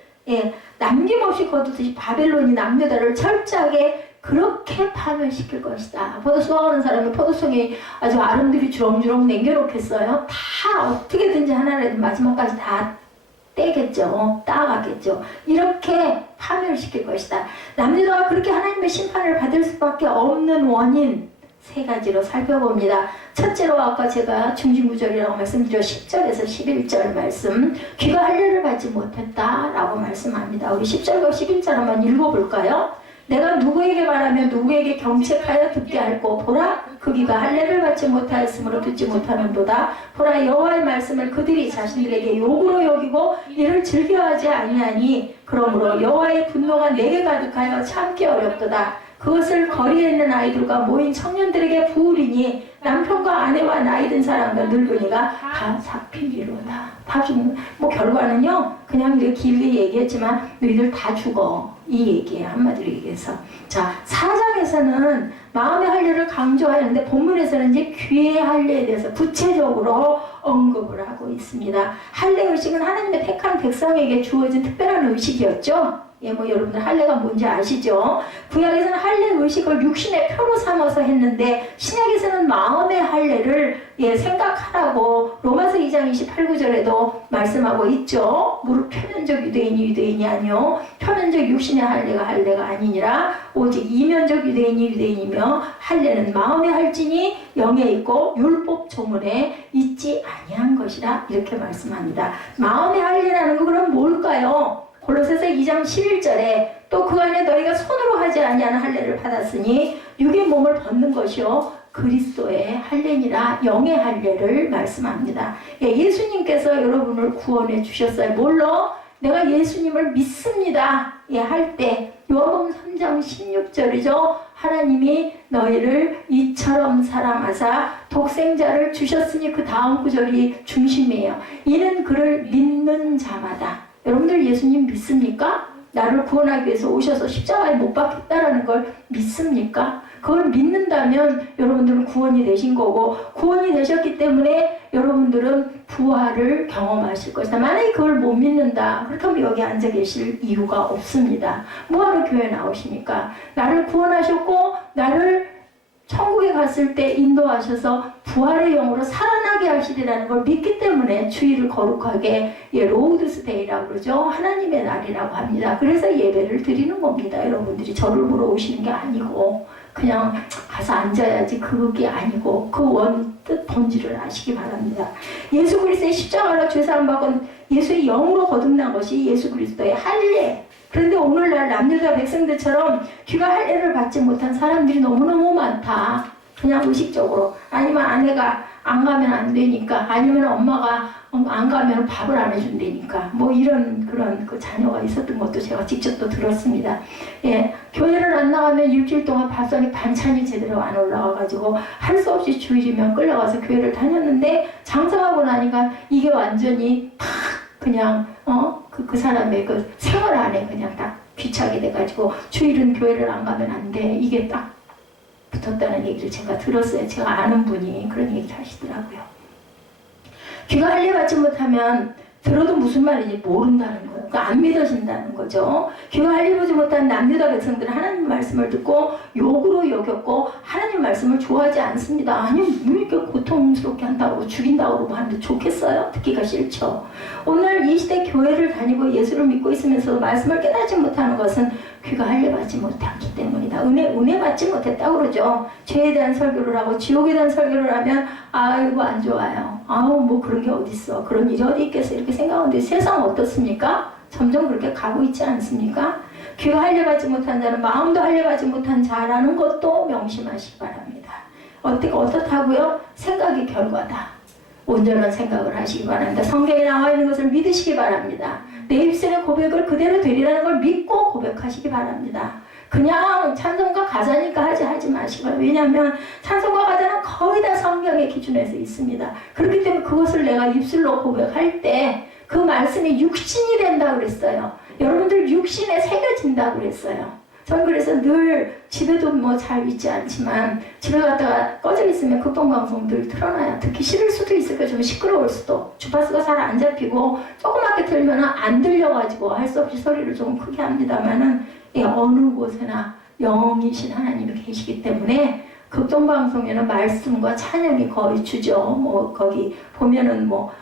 남김없이 거두듯이 바벨론이 남유다를 철저하게 그렇게 파멸시킬 것이다. 포도 수확하는 사람은 포도송이 아주 아름드리 주렁주렁 남겨놓겠어요? 다 어떻게든지 하나라도 마지막까지 다 떼겠죠. 따가겠죠. 이렇게 파멸시킬 것이다. 남유다가 그렇게 하나님의 심판을 받을 수밖에 없는 원인 세 가지로 살펴봅니다. 첫째로 아까 제가 중진구절이라고 말씀드려 10절에서 11절 말씀, 귀가 할례를 받지 못했다라고 말씀합니다. 우리 10절과 11절 한번 읽어볼까요? 내가 누구에게 말하며 누구에게 경책하여 듣게 할꼬, 보라 그 귀가 할례를 받지 못하였으므로 듣지 못하는도다. 보라 여호와의 말씀을 그들이 자신들에게 욕으로 여기고 이를 즐겨하지 아니하니 그러므로 여호와의 분노가 내게 가득하여 참기 어렵도다. 그것을 거리에 있는 아이들과 모인 청년들에게 부으리니 남편과 아내와 나이든 사람과 늙은이가 다 잡히리로다. 다 죽는, 뭐 결과는요 그냥 이렇게 길게 얘기했지만 너희들 다 죽어, 이 얘기예요. 한마디로 얘기해서. 자, 4장에서는 마음의 할례를 강조하는데 본문에서는 이제 귀의 할례에 대해서 구체적으로 언급을 하고 있습니다. 할례 의식은 하나님의 택한 백성에게 주어진 특별한 의식이었죠. 예, 뭐 여러분들 할례가 뭔지 아시죠? 구약에서는 할례 의식을 육신의 표로 삼아서 했는데 신약에서는 마음의 할례를 생각하라고 로마서 2장 28, 9절에도 말씀하고 있죠. 무릇 표면적 유대인이 아니요 표면적 육신의 할례가 아니니라 오직 이면적 유대인이며 할례는 마음에 할지니 영에 있고 율법 조문에 있지 아니한 것이라, 이렇게 말씀합니다. 마음의 할례라는 거 그럼 뭘까요? 골로새서 2장 11절에 또 그 안에 너희가 손으로 하지 아니하는 할례를 받았으니 육의 몸을 벗는 것이요 그리스도의 할례니라, 영의 할례를 말씀합니다. 예수님께서 여러분을 구원해 주셨어요. 뭘로? 내가 예수님을 믿습니다 할 때 요한복음 3장 16절이죠. 하나님이 너희를 이처럼 사랑하사 독생자를 주셨으니 그 다음 구절이 중심이에요. 이는 그를 믿는 자마다. 여러분들 예수님 믿습니까? 나를 구원하기 위해서 오셔서 십자가에 못 박혔다라는 걸 믿습니까? 그걸 믿는다면 여러분들은 구원이 되신 거고, 구원이 되셨기 때문에 여러분들은 부활을 경험하실 것이다. 만약에 그걸 못 믿는다, 그렇다면 여기 앉아 계실 이유가 없습니다. 뭐하러 교회 나오십니까? 나를 구원하셨고 나를 천국에 갔을 때 인도하셔서 부활의 영으로 살아나게 하시리라는 걸 믿기 때문에 주일을 거룩하게 로우드스 데이라고 그러죠. 하나님의 날이라고 합니다. 그래서 예배를 드리는 겁니다. 여러분들이 저를 보러 오시는 게 아니고 그냥 가서 앉아야지, 그게 아니고 그 원뜻 본질을 아시기 바랍니다. 예수 그리스도의 십자가로 죄사함 받은 예수의 영으로 거듭난 것이 예수 그리스도의 할례. 그런데 오늘날 남유다 백성들처럼 귀가 할례를 받지 못한 사람들이 너무너무 많다. 그냥 의식적으로, 아니면 아내가 안 가면 안 되니까, 아니면 엄마가 안 가면 밥을 안 해준다니까 뭐 이런 그런 그 자녀가 있었던 것도 제가 직접 또 들었습니다. 예, 교회를 안 나가면 일주일 동안 밥상에 반찬이 제대로 안 올라와가지고 할 수 없이 주일이면 끌려가서 교회를 다녔는데 장사하고 나니까 이게 완전히 탁 그냥 그 사람의 그 생활 안에 그냥 딱 귀착이 돼가지고 주일은 교회를 안 가면 안 돼. 이게 딱 붙었다는 얘기를 제가 들었어요. 제가 아는 분이 그런 얘기를 하시더라고요. 귀가 할례받지 못하면 들어도 무슨 말인지 모른다는 거예요. 그러니까 안 믿어진다는 거죠. 귀가 할례받지 못한 남유다 백성들은 하나님 말씀을 듣고 욕으로 여겼고 하나님 말씀을 좋아하지 않습니다. 아니 왜 이렇게 고통스럽게 한다고 죽인다고 하는데 좋겠어요? 듣기가 싫죠. 오늘 이 시대 교회를 다니고 예수를 믿고 있으면서도 말씀을 깨닫지 못하는 것은 귀가 할례받지 못했기 때문이다. 은혜 받지 못했다고 그러죠. 죄에 대한 설교를 하고 지옥에 대한 설교를 하면 아이고 안 좋아요. 아우 뭐 그런 게 어딨어. 그런 일이 어디 있겠어. 이렇게 생각하는데 세상 어떻습니까? 점점 그렇게 가고 있지 않습니까? 귀가 할례받지 못한 자는 마음도 할례받지 못한 자라는 것도 명심하시기 바랍니다. 어떻다고요? 생각이 결과다. 온전한 생각을 하시기 바랍니다. 성경에 나와 있는 것을 믿으시기 바랍니다. 내 입술의 고백을 그대로 되리라는 걸 믿고 고백하시기 바랍니다. 그냥 찬송가 가사니까 하지 마시고요. 왜냐하면 찬송가 가사는 거의 다 성경의 기준에서 있습니다. 그렇기 때문에 그것을 내가 입술로 고백할 때 그 말씀이 육신이 된다고 그랬어요. 여러분들 육신에 새겨진다고 그랬어요. 저는 그래서 늘 집에도 뭐 잘 있지 않지만 집에 갔다가 꺼져 있으면 극동방송 늘 틀어놔요. 듣기 싫을 수도 있을까 좀 시끄러울 수도 주파수가 잘 안 잡히고 조그맣게 들면 안 들려가지고 할 수 없이 소리를 좀 크게 합니다만은 어느 곳에나 영이신 하나님이 계시기 때문에 극동방송에는 말씀과 찬양이 거의 주죠. 뭐 거기 보면은 뭐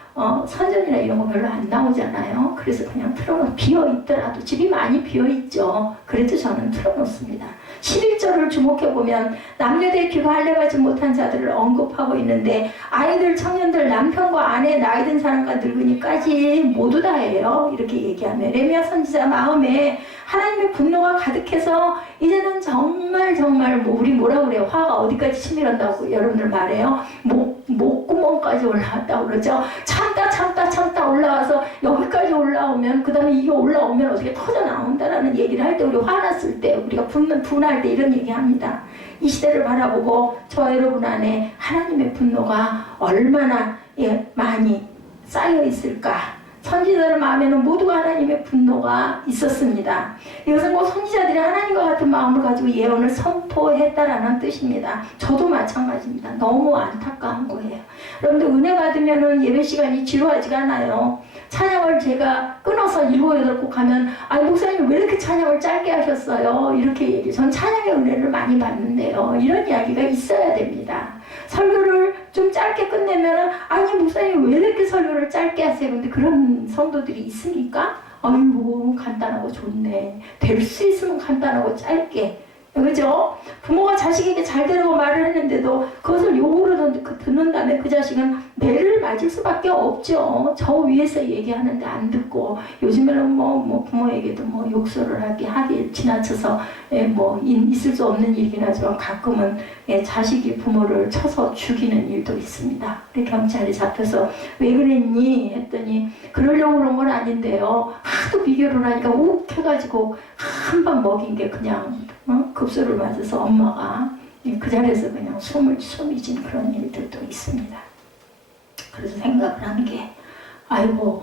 선전이나 이런 거 별로 안 나오잖아요. 그래서 그냥 틀어놓고 비어있더라도 집이 많이 비어있죠. 그래도 저는 틀어놓습니다. 11절을 주목해보면 남녀대 귀가 할례받지 못한 자들을 언급하고 있는데 아이들, 청년들, 남편과 아내, 나이든 사람과 늙은이까지 모두 다예요. 이렇게 얘기하면 에레미야 선지자 마음에 하나님의 분노가 가득해서 이제는 정말 뭐 우리 뭐라 그래요? 화가 어디까지 치밀었다고 여러분들 말해요? 목구멍까지 올라왔다고 그러죠. 참다 올라와서 여기까지 올라오면 그 다음에 이게 올라오면 어떻게 터져 나온다라는 얘기를 할 때 우리 화났을 때 우리가 분할 때 이런 얘기 합니다. 이 시대를 바라보고 저 여러분 안에 하나님의 분노가 얼마나 많이 쌓여 있을까. 선지자들 마음에는 모두가 하나님의 분노가 있었습니다. 이것은 뭐 선지자들이 하나님과 같은 마음을 가지고 예언을 선포했다라는 뜻입니다. 저도 마찬가지입니다. 너무 안타까운 거예요. 여러분들 은혜 받으면은 예배 시간이 지루하지가 않아요. 찬양을 제가 끊어서 7, 8곡 하면 아니 목사님 왜 이렇게 찬양을 짧게 하셨어요? 이렇게 얘기해요. 전 찬양의 은혜를 많이 받는데요. 이런 이야기가 있어야 됩니다. 설교를 좀 짧게 끝내면 아니 목사님 왜 이렇게 설교를 짧게 하세요? 근데 그런 성도들이 있으니까 아이고 간단하고 좋네. 될 수 있으면 간단하고 짧게. 그죠? 부모가 자식에게 잘 되라고 말을 했는데도 그것을 욕으로 듣는 다음에 그 자식은 매를 맞을 수밖에 없죠. 저 위에서 얘기하는데 안 듣고 요즘에는 뭐 부모에게도 뭐 욕설을 하기 지나쳐서 있을 수 없는 일이긴 하지만 가끔은 자식이 부모를 쳐서 죽이는 일도 있습니다. 그래서 경찰이 잡혀서 왜 그랬니? 했더니 그러려고 그런 건 아닌데요. 하도 비교를 하니까 욱해가지고 한 방 먹인 게 그냥 급소를 맞아서 엄마가 그 자리에서 그냥 숨이 진 그런 일들도 있습니다. 그래서 생각을 하는 게 아이고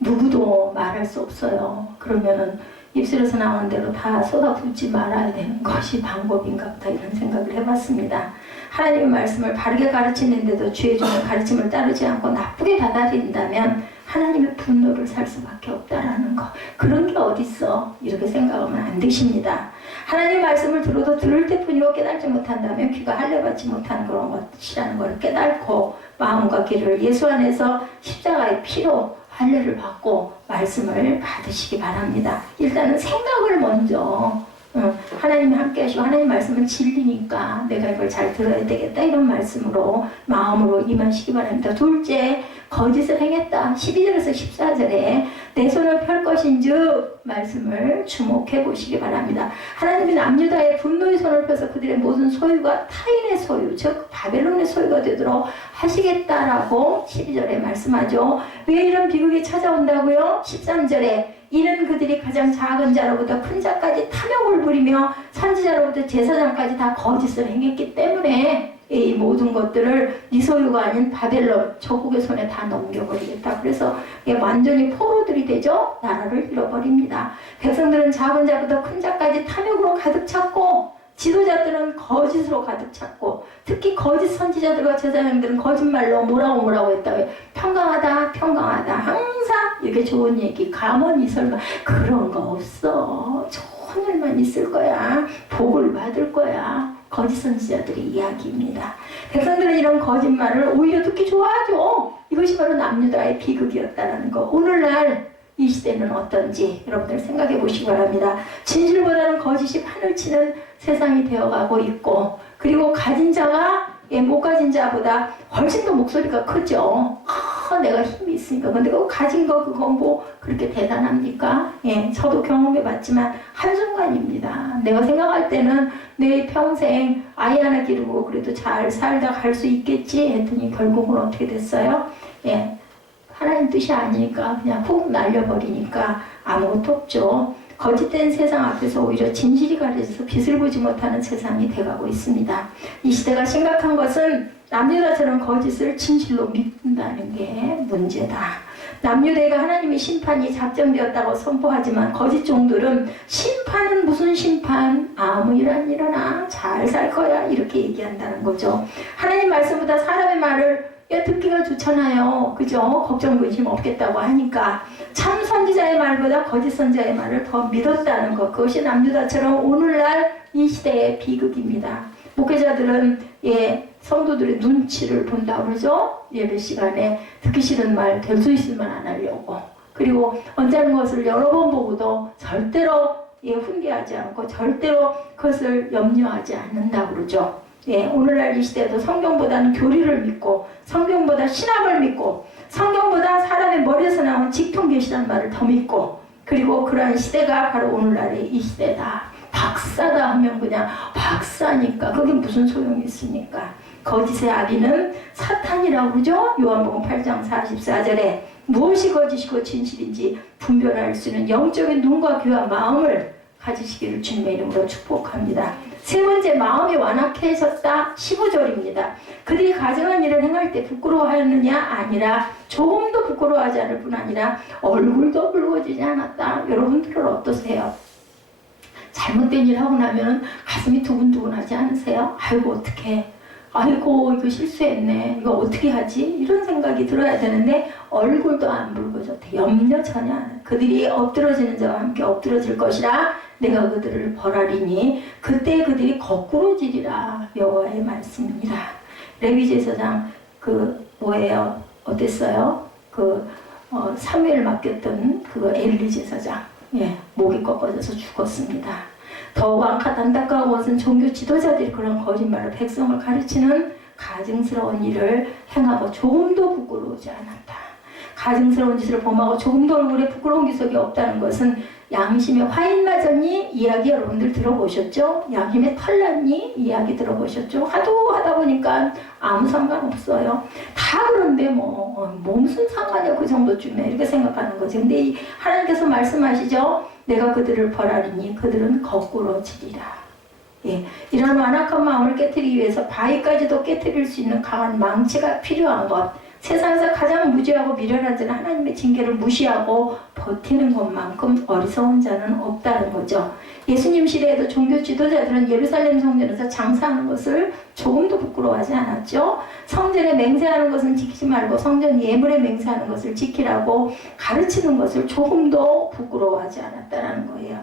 누구도 말할 수 없어요. 그러면은 입술에서 나오는 대로 다 쏟아붓지 말아야 되는 것이 방법인가 보다 이런 생각을 해봤습니다. 하나님의 말씀을 바르게 가르치는데도 주의 종의 가르침을 따르지 않고 나쁘게 받아들인다면 하나님의 분노를 살 수밖에 없다라는 거. 그런 게 어딨어. 이렇게 생각하면 안 되십니다. 하나님의 말씀을 들어도 들을 때뿐이고 깨달지 못한다면 귀가 할례받지 못하는 그런 것이라는 걸 깨닫고 마음과 귀를 예수 안에서 십자가의 피로 할례를 받고 말씀을 받으시기 바랍니다. 일단은 생각을 먼저 하나님이 함께 하시고 하나님 말씀은 진리니까 내가 이걸 잘 들어야 되겠다 이런 말씀으로 마음으로 임하시기 바랍니다. 둘째, 거짓을 행했다. 12절에서 14절에 내 손을 펼 것인즉 말씀을 주목해 보시기 바랍니다. 하나님이 남유다의 분노의 손을 펴서 그들의 모든 소유가 타인의 소유, 즉 바벨론의 소유가 되도록 하시겠다라고 12절에 말씀하죠. 왜 이런 비극이 찾아온다고요? 13절에 이는 그들이 가장 작은 자로부터 큰 자까지 탐욕을 부리며 선지자로부터 제사장까지 다 거짓을 행했기 때문에 이 모든 것들을 네 소유가 아닌 바벨론 저국의 손에 다 넘겨버리겠다. 그래서 완전히 포로들이 되죠. 나라를 잃어버립니다. 백성들은 작은 자부터 큰 자까지 탐욕으로 가득 찼고 지도자들은 거짓으로 가득 찼고 특히 거짓 선지자들과 제사장들은 거짓말로 뭐라고 했다고 해요. 평강하다 항상 이렇게 좋은 얘기 가만 이설만 그런 거 없어. 좋은 일만 있을 거야. 복을 받을 거야. 거짓 선지자들의 이야기입니다. 백성들은 이런 거짓말을 오히려 듣기 좋아하죠. 이것이 바로 남유다의 비극이었다는 거. 오늘날 이 시대는 어떤지 여러분들 생각해 보시기 바랍니다. 진실보다는 거짓이 판을 치는 세상이 되어가고 있고 그리고 가진 자가 못 가진 자보다 훨씬 더 목소리가 크죠. 내가 힘이 있으니까. 근데 그거 가진 거 그건 뭐 그렇게 대단합니까? 저도 경험해 봤지만 한순간입니다. 내가 생각할 때는 내 평생 아이 하나 기르고 그래도 잘 살다 갈 수 있겠지 했더니 결국은 어떻게 됐어요? 하나님 뜻이 아니니까 그냥 훅 날려버리니까 아무것도 없죠. 거짓된 세상 앞에서 오히려 진실이 가려져서 빛을 보지 못하는 세상이 돼가고 있습니다. 이 시대가 심각한 것은 남유다처럼 거짓을 진실로 믿는다는 게 문제다. 남유다가 하나님의 심판이 작정되었다고 선포하지만 거짓 종들은 심판은 무슨 심판? 아무 일 안 일어나 잘 살 거야 이렇게 얘기한다는 거죠. 하나님 말씀보다 사람의 말을 듣기가 좋잖아요. 그죠? 걱정 근심 없겠다고 하니까 참 선지자의 말보다 거짓 선지자의 말을 더 믿었다는 것. 그것이 남유다처럼 오늘날 이 시대의 비극입니다. 목회자들은 성도들의 눈치를 본다고 그러죠. 예배 시간에 듣기 싫은 말 될 수 있으면 안 하려고. 그리고 언짢은 것을 여러 번 보고도 절대로 훈계하지 않고 절대로 그것을 염려하지 않는다고 그러죠. 오늘날 이 시대에도 성경보다는 교리를 믿고 성경보다 신학을 믿고 성경보다 사람의 머리에서 나온 직통계시라는 말을 더 믿고 그리고 그러한 시대가 바로 오늘날의 이 시대다. 박사다 하면 그냥 박사니까 그게 무슨 소용이 있습니까? 거짓의 아비는 사탄이라고 그러죠? 요한복음 8장 44절에 무엇이 거짓이고 진실인지 분별할 수 있는 영적인 눈과 귀와 마음을 가지시기를 주님의 이름으로 축복합니다. 세 번째, 마음이 완악해졌다. 15절입니다. 그들이 가증한 일을 행할 때 부끄러워하였느냐? 아니라 조금도 부끄러워하지 않을 뿐 아니라 얼굴도 붉어지지 않았다. 여러분들은 어떠세요? 잘못된 일 하고 나면 가슴이 두근두근하지 않으세요? 아이고 어떡해. 아이고 이거 실수했네. 이거 어떻게 하지? 이런 생각이 들어야 되는데 얼굴도 안 붉어졌대. 염려 전혀 안 해. 그들이 엎드러지는 자와 함께 엎드러질 것이라 내가 그들을 벌하리니 그때 그들이 거꾸로지리라. 여호와의 말씀입니다. 레위 제사장 뭐예요? 어땠어요? 사무엘 맡겼던 엘리 제사장 목이 꺾어져서 죽었습니다. 더욱 안타까운 것은 종교 지도자들이 그런 거짓말로 백성을 가르치는 가증스러운 일을 행하고 조금도 부끄러우지 않았다. 가증스러운 짓을 범하고 조금도 얼굴에 부끄러운 기색이 없다는 것은 양심의 화인마저니 이야기 여러분들 들어보셨죠? 양심의 털났니 이야기 들어보셨죠? 하도 하다 보니까 아무 상관없어요. 다 그런데 뭐 무슨 상관이야 그 정도쯤에 이렇게 생각하는 거죠. 근데 하나님께서 말씀하시죠. 내가 그들을 벌하리니 그들은 거꾸로지리라. 이런 완악한 마음을 깨트리기 위해서 바위까지도 깨트릴 수 있는 강한 망치가 필요한 것. 세상에서 가장 무지하고 미련한 자는 하나님의 징계를 무시하고 버티는 것만큼 어리석은 자는 없다는 거죠. 예수님 시대에도 종교 지도자들은 예루살렘 성전에서 장사하는 것을 조금도 부끄러워하지 않았죠. 성전에 맹세하는 것은 지키지 말고 성전 예물에 맹세하는 것을 지키라고 가르치는 것을 조금도 부끄러워하지 않았다는 거예요.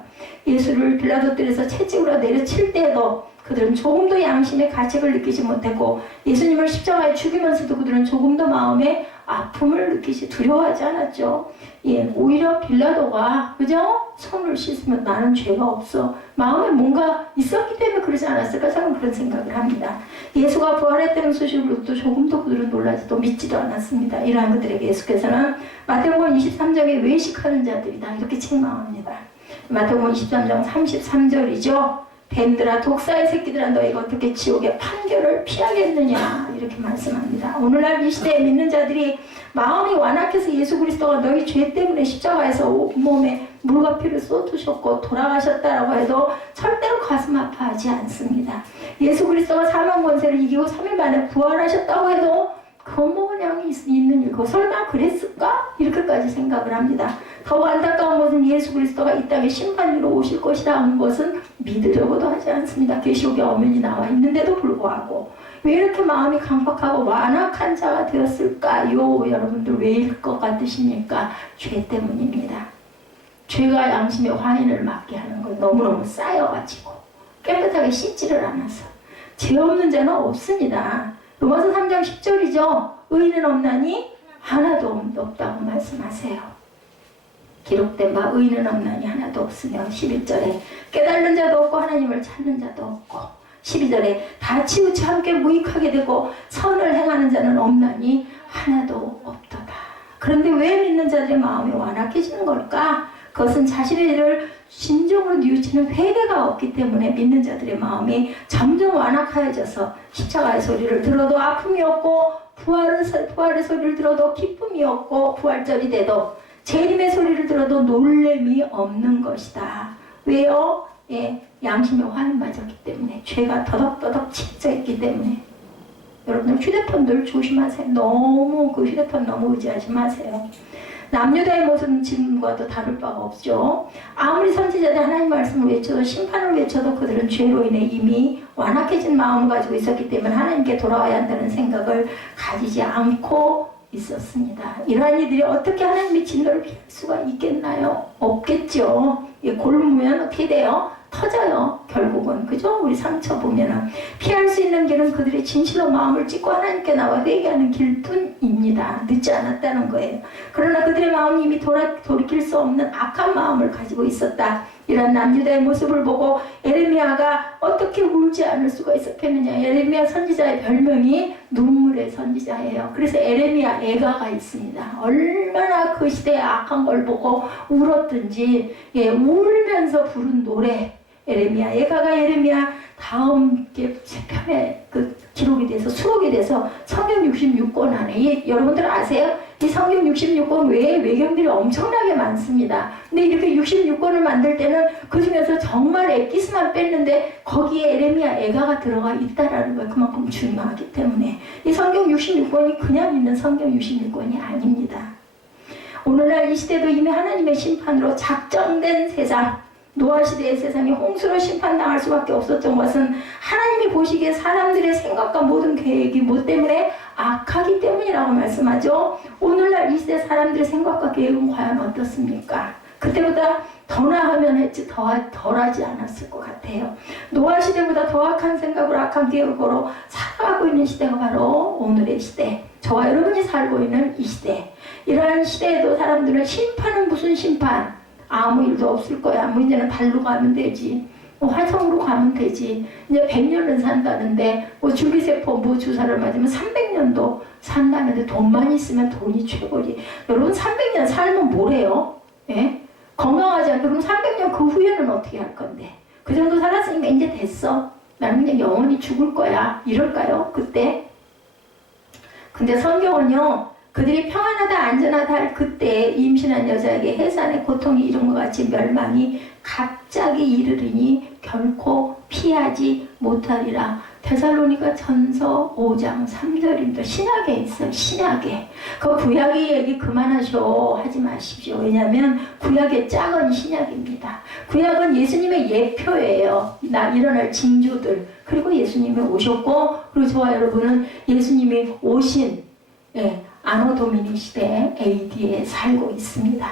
예수를 빌라도들에서 채찍으로 내려칠 때에도 그들은 조금도 양심의 가책을 느끼지 못했고 예수님을 십자가에 죽이면서도 그들은 조금도 마음에 아픔을 느끼지 두려워하지 않았죠. 예, 오히려 빌라도가 그죠? 손을 씻으면 나는 죄가 없어. 마음에 뭔가 있었기 때문에 그러지 않았을까? 저는 그런 생각을 합니다. 예수가 부활했다는 소식으로도 조금도 그들은 놀라지도 믿지도 않았습니다. 이러한 그들에게 예수께서는 마태복음 23장에 외식하는 자들이다 이렇게 책망합니다. 마태복음 23장 33절이죠. 뱀들아 독사의 새끼들아 너희가 어떻게 지옥의 판결을 피하겠느냐 이렇게 말씀합니다. 오늘날 이 시대에 믿는 자들이 마음이 완악해서 예수 그리스도가 너희 죄 때문에 십자가에서 온몸에 물과 피를 쏟으셨고 돌아가셨다라고 해도 절대로 가슴 아파하지 않습니다. 예수 그리스도가 사망 권세를 이기고 3일 만에 부활하셨다고 해도 그건 뭐 그냥 있는 일고 설마 그랬을까? 이렇게까지 생각을 합니다. 더 안타까운 것은 예수 그리스도가 이 땅에 심판으로 오실 것이라는 것은 믿으려고도 하지 않습니다. 계시록에 엄연히 나와 있는데도 불구하고 왜 이렇게 마음이 강박하고 완악한 자가 되었을까요? 여러분들 왜일 것 같으십니까? 죄 때문입니다. 죄가 양심의 화인을 맞게 하는 건 너무너무 쌓여가지고 깨끗하게 씻지를 않아서 죄 없는 자는 없습니다. 로마서 3장 10절이죠. 의인은 없나니 하나도 없다고 말씀하세요. 기록된 바 의인은 없나니 하나도 없으며 11절에 깨달는 자도 없고 하나님을 찾는 자도 없고 12절에 다 치우쳐 함께 무익하게 되고 선을 행하는 자는 없나니 하나도 없도다. 그런데 왜 믿는 자들의 마음이 완악해지는 걸까? 그것은 자신의 일을 진정으로 뉘우치는 회개가 없기 때문에 믿는 자들의 마음이 점점 완악해져서 십자가의 소리를 들어도 아픔이 없고 부활의 소리를 들어도 기쁨이 없고 부활절이 돼도 재림의 소리를 들어도 놀램이 없는 것이다. 왜요? 예, 양심의 화인 맞았기 때문에 죄가 더덕더덕 침투했기 때문에 여러분들 휴대폰들 조심하세요. 너무 그 휴대폰 너무 의지하지 마세요. 남유다의 모습은 지금과도 다를 바가 없죠. 아무리 선지자들이 하나님 말씀을 외쳐도 심판을 외쳐도 그들은 죄로 인해 이미 완악해진 마음을 가지고 있었기 때문에 하나님께 돌아와야 한다는 생각을 가지지 않고 있었습니다. 이러한 이들이 어떻게 하나님의 진노를 피할 수가 있겠나요? 없겠죠. 골무면 어떻게 돼요? 터져요. 결국은 그죠? 우리 상처 보면은 피할 수 있는 길은 그들이 진실로 마음을 찢고 하나님께 나와 회개하는 길뿐입니다. 늦지 않았다는 거예요. 그러나 그들의 마음이 이미 돌이킬 수 없는 악한 마음을 가지고 있었다. 이런 남유다의 모습을 보고 에레미야가 어떻게 울지 않을 수가 있었겠느냐. 에레미야 선지자의 별명이 눈물의 선지자예요. 그래서 에레미야 애가가 있습니다. 얼마나 그 시대의 악한 걸 보고 울었든지 울면서 부른 노래 에레미야 애가가 에레미야 다음 세편에 그 기록이 돼서 수록이 돼서 성경 66권 안에 여러분들 아세요? 이 성경 66권 외에 외경들이 엄청나게 많습니다. 근데 이렇게 66권을 만들 때는 그 중에서 정말 엑기스만 뺐는데 거기에 에레미야 애가가 들어가 있다라는 거예요. 그만큼 중요하기 때문에 이 성경 66권이 그냥 있는 성경 66권이 아닙니다. 오늘날 이 시대도 이미 하나님의 심판으로 작정된 세상, 노아 시대의 세상이 홍수로 심판당할 수밖에 없었던 것은 하나님이 보시기에 사람들의 생각과 모든 계획이 뭐 때문에 악하기 때문이라고 말씀하죠. 오늘날 이 시대 사람들의 생각과 계획은 과연 어떻습니까? 그때보다 더 나으면 했지 덜하지 않았을 것 같아요. 노아 시대보다 더 악한 생각으로 악한 계획으로 살아가고 있는 시대가 바로 오늘의 시대, 저와 여러분이 살고 있는 이 시대. 이러한 시대에도 사람들은 심판은 무슨 심판? 아무 일도 없을 거야. 뭐 이제는 달로 가면 되지. 뭐 화성으로 가면 되지. 이제 100년은 산다는데 뭐 줄기세포 뭐 주사를 맞으면 300년도 산다는데 돈만 있으면 돈이 최고지. 여러분 300년 살면 뭐래요? 예? 건강하지 않게 그럼 300년 그 후에는 어떻게 할 건데? 그 정도 살았으니까 이제 됐어. 나는 그냥 영원히 죽을 거야. 이럴까요? 그때? 근데 성경은요. 그들이 평안하다 안전하다 할 그때 임신한 여자에게 해산의 고통이 이름과 같이 멸망이 갑자기 이르리니 결코 피하지 못하리라. 데살로니가 전서 5장 3절입니다. 신약에 있어요. 신약에. 그 구약의 얘기 그만하셔. 하지 마십시오. 왜냐하면 구약의 짝은 신약입니다. 구약은 예수님의 예표예요. 일어날 징조들. 그리고 예수님이 오셨고 그리고 저와 여러분은 예수님이 오신 아노 도미니 시대 AD에 살고 있습니다.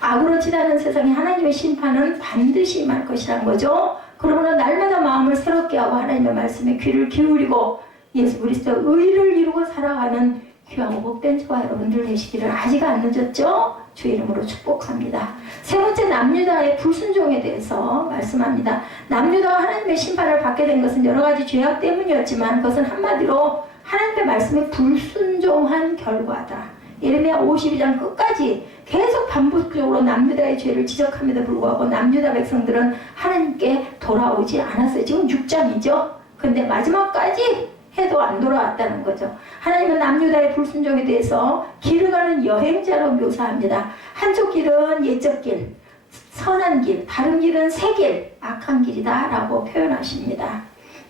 악으로 지나는 세상에 하나님의 심판은 반드시 임할 것이란 거죠. 그러므로 날마다 마음을 새롭게 하고 하나님의 말씀에 귀를 기울이고 예수 그리스도 의를 이루고 살아가는 귀하고 복된 저와 여러분들 되시기를 아직 안 늦었죠? 주 이름으로 축복합니다. 세 번째, 남유다의 불순종에 대해서 말씀합니다. 남유다가 하나님의 심판을 받게 된 것은 여러 가지 죄악 때문이었지만 그것은 한마디로 하나님의 말씀에 불순종한 결과다. 예레미야 52장 끝까지 계속 반복적으로 남유다의 죄를 지적함에도 불구하고 남유다 백성들은 하나님께 돌아오지 않았어요. 지금 6장이죠. 근데 마지막까지 해도 안 돌아왔다는 거죠. 하나님은 남유다의 불순종에 대해서 길을 가는 여행자로 묘사합니다. 한쪽 길은 옛적 길, 선한 길, 다른 길은 새 길, 악한 길이다 라고 표현하십니다.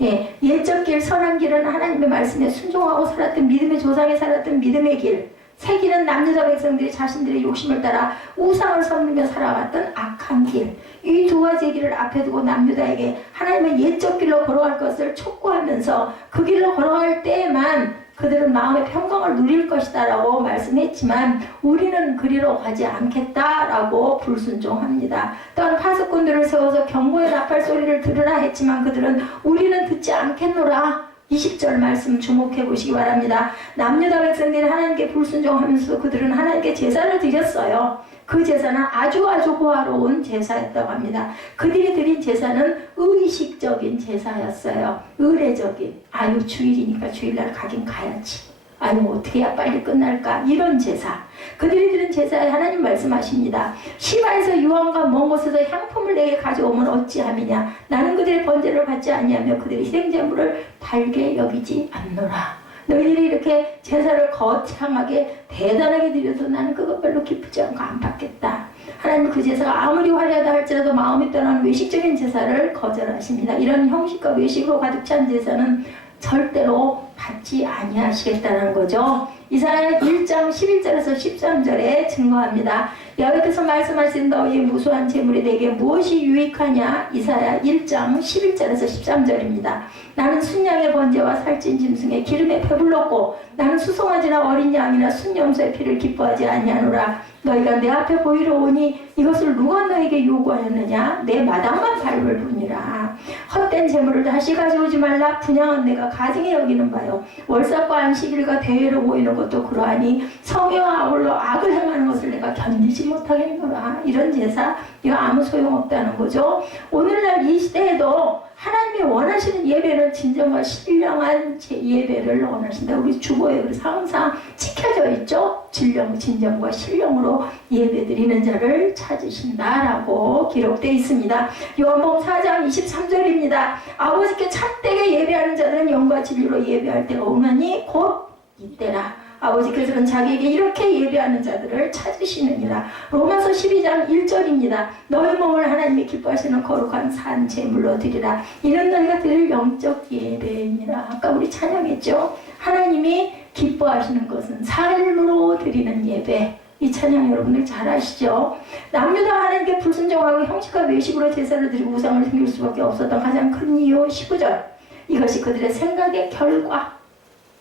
예, 옛적 길, 선한 길은 하나님의 말씀에 순종하고 살았던 믿음의 조상에 살았던 믿음의 길, 새 길은 남유다 백성들이 자신들의 욕심을 따라 우상을 섬기며 살아갔던 악한 길. 이 두 가지 길을 앞에 두고 남유다에게 하나님의 옛적 길로 걸어갈 것을 촉구하면서 그 길로 걸어갈 때에만 그들은 마음의 평강을 누릴 것이다 라고 말씀했지만 우리는 그리로 가지 않겠다 라고 불순종합니다. 또한 파수꾼들을 세워서 경고의 나팔 소리를 들으라 했지만 그들은 우리는 듣지 않겠노라. 20절 말씀 주목해 보시기 바랍니다. 남유다 백성들이 하나님께 불순종하면서 그들은 하나님께 제사를 드렸어요. 그 제사는 아주 호화로운 제사였다고 합니다. 그들이 드린 제사는 의식적인 제사였어요. 의례적인. 아유 주일이니까 주일날 가긴 가야지. 아유 어떻게 해야 빨리 끝날까. 이런 제사. 그들이 드린 제사에 하나님 말씀하십니다. 시바에서 유황과 먼 곳에서 향품을 내게 가져오면 어찌함이냐. 나는 그들의 번제를 받지 아니하며 그들의 희생제물을 달게 여기지 않노라. 너희들이 이렇게 제사를 거창하게 대단하게 드려도 나는 그것 별로 기쁘지 않고 안 받겠다. 하나님 그 제사가 아무리 화려하다 할지라도 마음이 떠나는 외식적인 제사를 거절하십니다. 이런 형식과 외식으로 가득 찬 제사는 절대로 받지 아니하시겠다는 거죠. 이사야 1장 11절에서 13절에 증거합니다. 여호와께서 말씀하신 너희의 무수한 재물이 내게 무엇이 유익하냐. 이사야 1장 11절에서 13절입니다. 나는 순양의 번제와 살찐 짐승의 기름에 배불렀고 나는 수송아지나 어린 양이나 순염소의 피를 기뻐하지 아니하노라. 너희가 내 앞에 보이러 오니 이것을 누가 너에게 요구하였느냐. 내 마당만 밟을 뿐이라. 헛된 재물을 다시 가져오지 말라. 분양은 내가 가증히 여기는 바요. 월삭과 안식일과 대회로 모이는 것도 그러하니 성회와 아울러 악을 행하는 것을 내가 견디지 못하겠노라. 이런 제사 이거 아무 소용없다는 거죠. 오늘날 이 시대에도 하나님이 원하시는 예배는 진정과 신령한 예배를 원하신다. 우리 주보에 그래서 항상 지켜져 있죠. 진정과 신령으로 예배드리는 자를 찾으신다라고 기록되어 있습니다. 요한복음 4장 23절입니다. 아버지께 참되게 예배하는 자들은 영과 진리로 예배할 때가 오나니 곧 이때라. 아버지께서는 자기에게 이렇게 예배하는 자들을 찾으시느니라. 로마서 12장 1절입니다. 너희 몸을 하나님이 기뻐하시는 거룩한 산 제물로 드리라. 이는 너희가 드릴 영적 예배니라. 아까 우리 찬양했죠. 하나님이 기뻐하시는 것은 삶으로 드리는 예배. 이 찬양 여러분들 잘 아시죠? 남유다가 하나님께 불순종하고 형식과 외식으로 제사를 드리고 우상을 섬길 수밖에 없었던 가장 큰 이유 19절. 이것이 그들의 생각의 결과.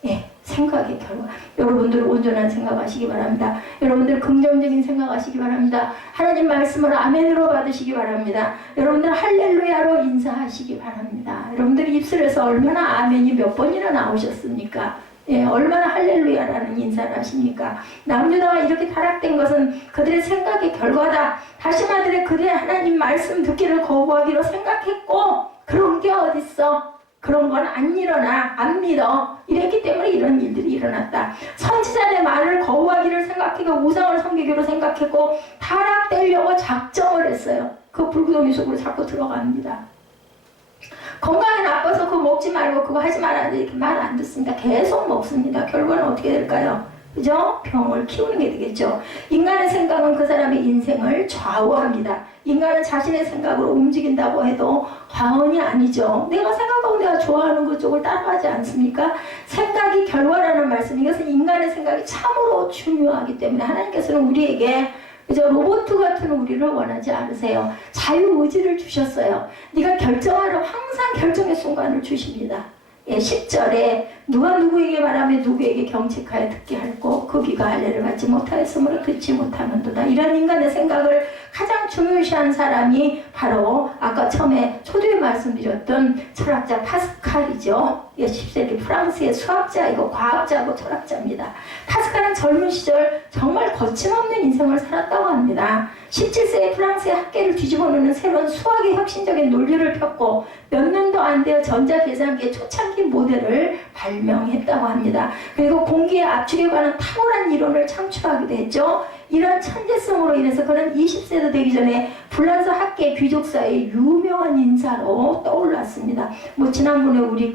예, 생각의 결과. 여러분들 온전한 생각하시기 바랍니다. 여러분들 긍정적인 생각하시기 바랍니다. 하나님 말씀을 아멘으로 받으시기 바랍니다. 여러분들 할렐루야로 인사하시기 바랍니다. 여러분들 입술에서 얼마나 아멘이 몇 번이나 나오셨습니까? 예, 얼마나 할렐루야라는 인사를 하십니까? 남유다가 이렇게 타락된 것은 그들의 생각의 결과다. 다시 말해 그들의 하나님 말씀 듣기를 거부하기로 생각했고 그런 게 어딨어? 그런 건 안 일어나, 안 믿어. 이랬기 때문에 이런 일들이 일어났다. 선지자의 말을 거부하기를 생각하고 우상을 섬기기로 생각했고 타락되려고 작정을 했어요. 그 불구덩이 속으로 자꾸 들어갑니다. 건강이 나빠서 그거 먹지 말고 그거 하지 말아야 돼. 이렇게 말 안 듣습니다. 계속 먹습니다. 결과는 어떻게 될까요? 그죠? 병을 키우는 게 되겠죠. 인간의 생각은 그 사람의 인생을 좌우합니다. 인간은 자신의 생각으로 움직인다고 해도 과언이 아니죠. 내가 생각하고 내가 좋아하는 것 쪽을 따라가지 않습니까? 생각이 결과라는 말씀. 이것은 인간의 생각이 참으로 중요하기 때문에 하나님께서는 우리에게 그저 로봇 같은 우리를 원하지 않으세요. 자유의지를 주셨어요. 네가 결정하라. 항상 결정의 순간을 주십니다. 10절에 누가 누구에게 말하며 누구에게 경책하여 듣게 할고 그 귀가 할례를 받지 못하였으므로 듣지 못하는도다. 이런 인간의 생각을 가장 중요시한 사람이 바로 아까 처음에 초두에 말씀드렸던 철학자 파스칼이죠. 10세기 프랑스의 수학자이고 과학자고 철학자입니다. 파스칼은 젊은 시절 정말 거침없는 인생을 살았다고 합니다. 17세의 프랑스의 학계를 뒤집어놓는 새로운 수학의 혁신적인 논리를 폈고 몇 년도 안 되어 전자계산기의 초창기 모델을 발명했다고 합니다. 그리고 공기의 압축에 관한 탁월한 이론을 창출하기도 했죠. 이러한 천재성으로 인해서 그는 20세도 되기 전에 프랑스 학계 귀족사의 유명한 인사로 떠올랐습니다. 지난번에 우리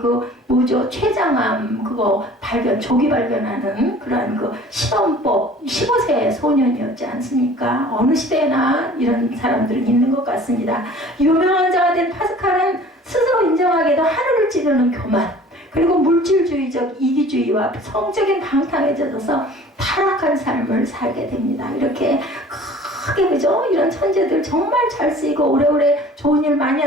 췌장암 그거 조기 발견하는 그러한 실험법 15세 소년이었지 않습니까? 어느 시대나 이런 사람들은 있는 것 같습니다. 유명한 자가 된 파스칼은 스스로 인정하게도 하늘을 찌르는 교만, 그리고 물질주의적 이기주의와 성적인 방탕에 젖어서 타락한 삶을 살게 됩니다. 이렇게 크게 그죠? 이런 천재들 정말 잘 쓰이고 오래오래 좋은 일 많이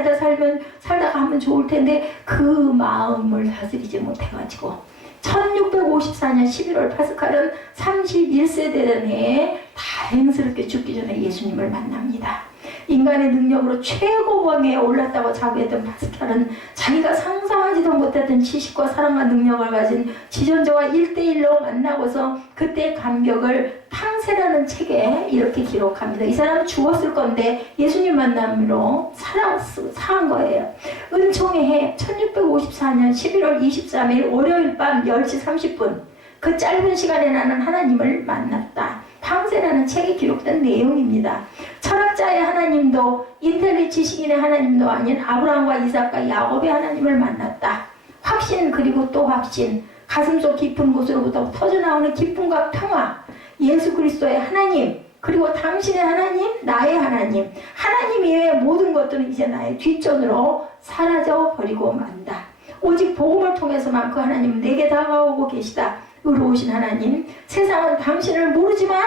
살다가 하면 좋을 텐데 그 마음을 다스리지 못해가지고 1654년 11월 파스칼은 31세 되던 해에 다행스럽게 죽기 전에 예수님을 만납니다. 인간의 능력으로 최고봉에 올랐다고 자부했던 파스칼은 자기가 상상하지도 못했던 지식과 사랑과 능력을 가진 지존자와 1대1로 만나고서 그때의 감격을 탕세라는 책에 이렇게 기록합니다. 이 사람은 죽었을 건데 예수님 만남으로 살아간 거예요. 은총의 해 1654년 11월 23일 월요일 밤 10시 30분 그 짧은 시간에 나는 하나님을 만났다. 탕세라는 책에 기록된 내용입니다. 철학자의 하나님도 인텔리 지식인의 하나님도 아닌 아브라함과 이삭과 야곱의 하나님을 만났다. 확신 그리고 또 확신, 가슴속 깊은 곳으로부터 터져나오는 기쁨과 평화, 예수 그리스도의 하나님, 그리고 당신의 하나님, 나의 하나님, 하나님 이외의 모든 것들은 이제 나의 뒷전으로 사라져버리고 만다. 오직 복음을 통해서만 그 하나님은 내게 다가오고 계시다. 의로우신 하나님, 세상은 당신을 모르지만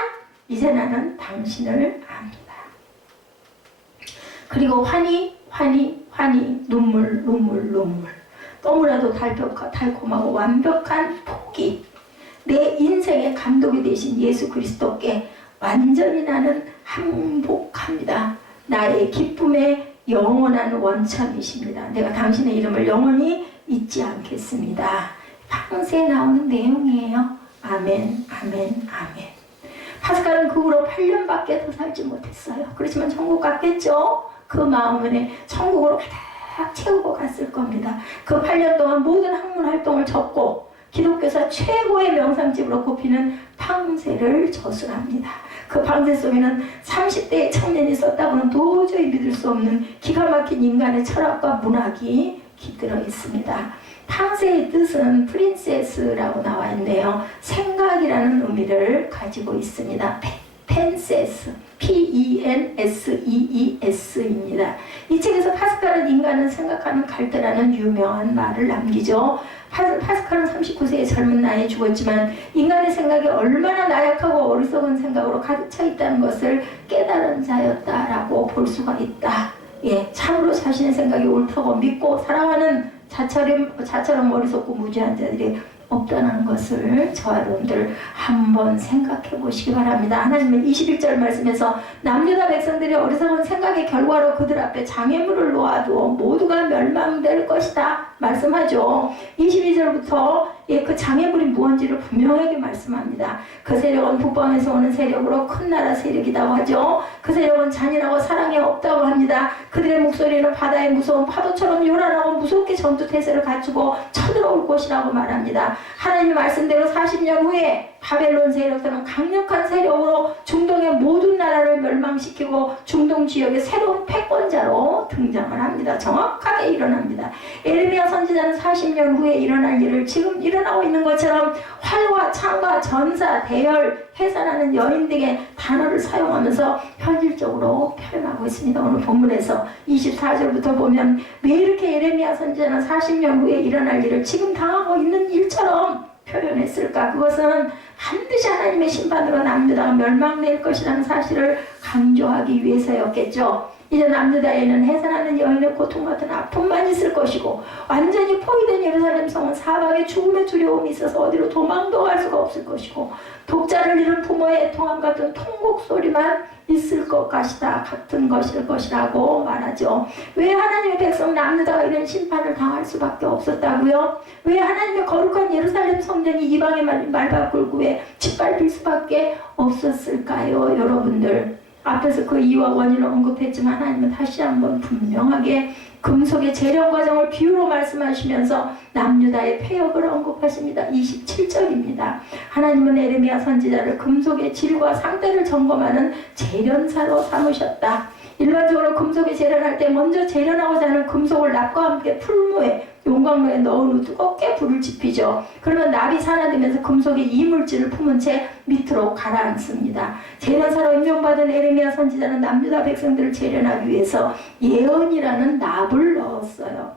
이제 나는 당신을 압니다. 그리고 환희, 눈물. 너무나도 달콤하고 완벽한 포기. 내 인생의 감독이 되신 예수 그리스도께 완전히 나는 항복합니다. 나의 기쁨의 영원한 원천이십니다. 내가 당신의 이름을 영원히 잊지 않겠습니다. 평소에 나오는 내용이에요. 아멘. 파스칼은 그 후로 8년밖에 더 살지 못했어요. 그렇지만 천국 갔겠죠? 그 마음은 천국으로 가득 채우고 갔을 겁니다. 그 8년 동안 모든 학문 활동을 접고 기독교사 최고의 명상집으로 꼽히는 팡세를 저술합니다. 그 팡세 속에는 30대의 청년이 썼다고는 도저히 믿을 수 없는 기가 막힌 인간의 철학과 문학이 깃들어 있습니다. 팡세의 뜻은 프린세스라고 나와 있네요. 생각이라는 의미를 가지고 있습니다. 펜세스, P-E-N-S-E-E-S입니다. 이 책에서 파스칼은 인간은 생각하는 갈대라는 유명한 말을 남기죠. 파스칼은 39세의 젊은 나이에 죽었지만 인간의 생각이 얼마나 나약하고 어리석은 생각으로 가득 차 있다는 것을 깨달은 자였다라고 볼 수가 있다. 참으로 자신의 생각이 옳다고 믿고 살아가는 자처럼 어리석고 무지한 자들이 없다는 것을 저와 여러분들 한번 생각해 보시기 바랍니다. 하나님은 21절 말씀에서 남유다 백성들이 어리석은 생각의 결과로 그들 앞에 장애물을 놓아두어 모두가 멸망될 것이다 말씀하죠. 22절부터 그 장애물이 무언지를 분명하게 말씀합니다. 그 세력은 북방에서 오는 세력으로 큰 나라 세력이라고 하죠. 그 세력은 잔인하고 사랑이 없다고 합니다. 그들의 목소리는 바다의 무서운 파도처럼 요란하고 무섭게 전투태세를 갖추고 쳐들어올 것이라고 말합니다. 하나님의 말씀대로 40년 후에 바벨론 세력들은 강력한 세력으로 중동의 모든 나라를 멸망시키고 중동 지역의 새로운 패권자로 등장을 합니다. 정확하게 일어납니다. 에레미야 선지자는 40년 후에 일어날 일을 지금 일어나고 있는 것처럼 활과 창과 전사, 대열, 해산하는 여인 등의 단어를 사용하면서 현실적으로 표현하고 있습니다. 오늘 본문에서 24절부터 보면 왜 이렇게 에레미야 선지자는 40년 후에 일어날 일을 지금 당하고 있는 일처럼 표현했을까? 그것은 반드시 하나님의 심판으로 남유다가 멸망될 것이라는 사실을 강조하기 위해서였겠죠. 이제 남유다에는 해산하는 여인의 고통 같은 아픔만 있을 것이고 완전히 포위된 예루살렘 성은 사방에 죽음의 두려움이 있어서 어디로 도망도 갈 수가 없을 것이고 독자를 잃은 부모의 애통함 같은 통곡 소리만 있을 것 같은 것일 것이라고 말하죠. 왜 하나님의 백성 남유다가 이런 심판을 당할 수밖에 없었다고요? 왜 하나님의 거룩한 예루살렘 성전이 이방의 말 바꿀고 왜 짓밟힐 수밖에 없었을까요? 여러분들, 앞에서 그 이유와 원인을 언급했지만 하나님은 다시 한번 분명하게 금속의 재련 과정을 비유로 말씀하시면서 남유다의 폐역을 언급하십니다. 27절입니다. 하나님은 에레미야 선지자를 금속의 질과 상태를 점검하는 재련사로 삼으셨다. 일반적으로 금속에 재련할 때 먼저 재련하고자 하는 금속을 납과 함께 풀무에 용광로에 넣은 후 뜨겁게 불을 지피죠. 그러면 납이 산화되면서 금속의 이물질을 품은 채 밑으로 가라앉습니다. 재련사로 임명받은 에레미야 선지자는 남유다 백성들을 재련하기 위해서 예언이라는 납을 넣었어요.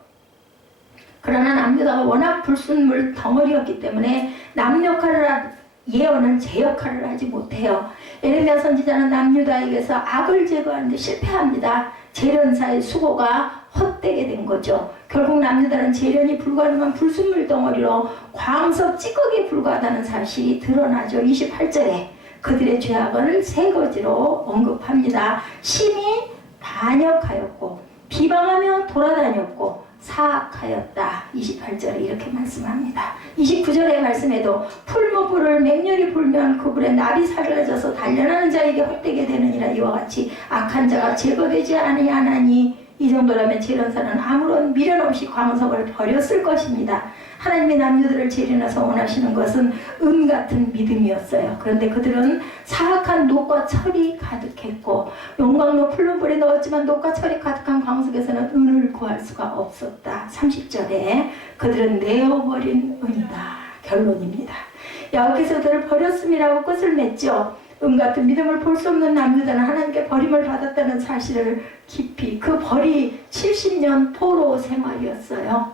그러나 남유다가 워낙 불순물 덩어리였기 때문에 남 역할을 예언은 제 역할을 하지 못해요. 에레미야 선지자는 남유다에게서 악을 제거하는데 실패합니다. 재련사의 수고가 헛되게 된 거죠. 결국 남유다는 재련이 불가능한 불순물 덩어리로 광석 찌꺼기에 불과하다는 사실이 드러나죠. 28절에 그들의 죄악을 세 가지로 언급합니다. 심히 반역하였고 비방하며 돌아다녔고 사악하였다. 28절에 이렇게 말씀합니다. 29절의 말씀에도 풀무불을 맹렬히 불면 그 불에 납이 사라져서 단련하는 자에게 헛되게 되느니라. 이와 같이 악한 자가 제거되지 아니하나니 이 정도라면 재련사는 아무런 미련 없이 광석을 버렸을 것입니다. 하나님이 남유다를 재련해서 원하시는 것은 은 같은 믿음이었어요. 그런데 그들은 사악한 녹과 철이 가득했고 용광로 풀무불에 넣었지만 녹과 철이 가득한 광석에서는 은을 구할 수가 없었다. 30절에 그들은 내어버린 은이다. 결론입니다. 여호와께서 그들을 버렸음이라고 끝을 맺죠. 은 같은 믿음을 볼 수 없는 남유다는 하나님께 버림을 받았다는 사실을 깊이, 그 벌이 70년 포로 생활이었어요.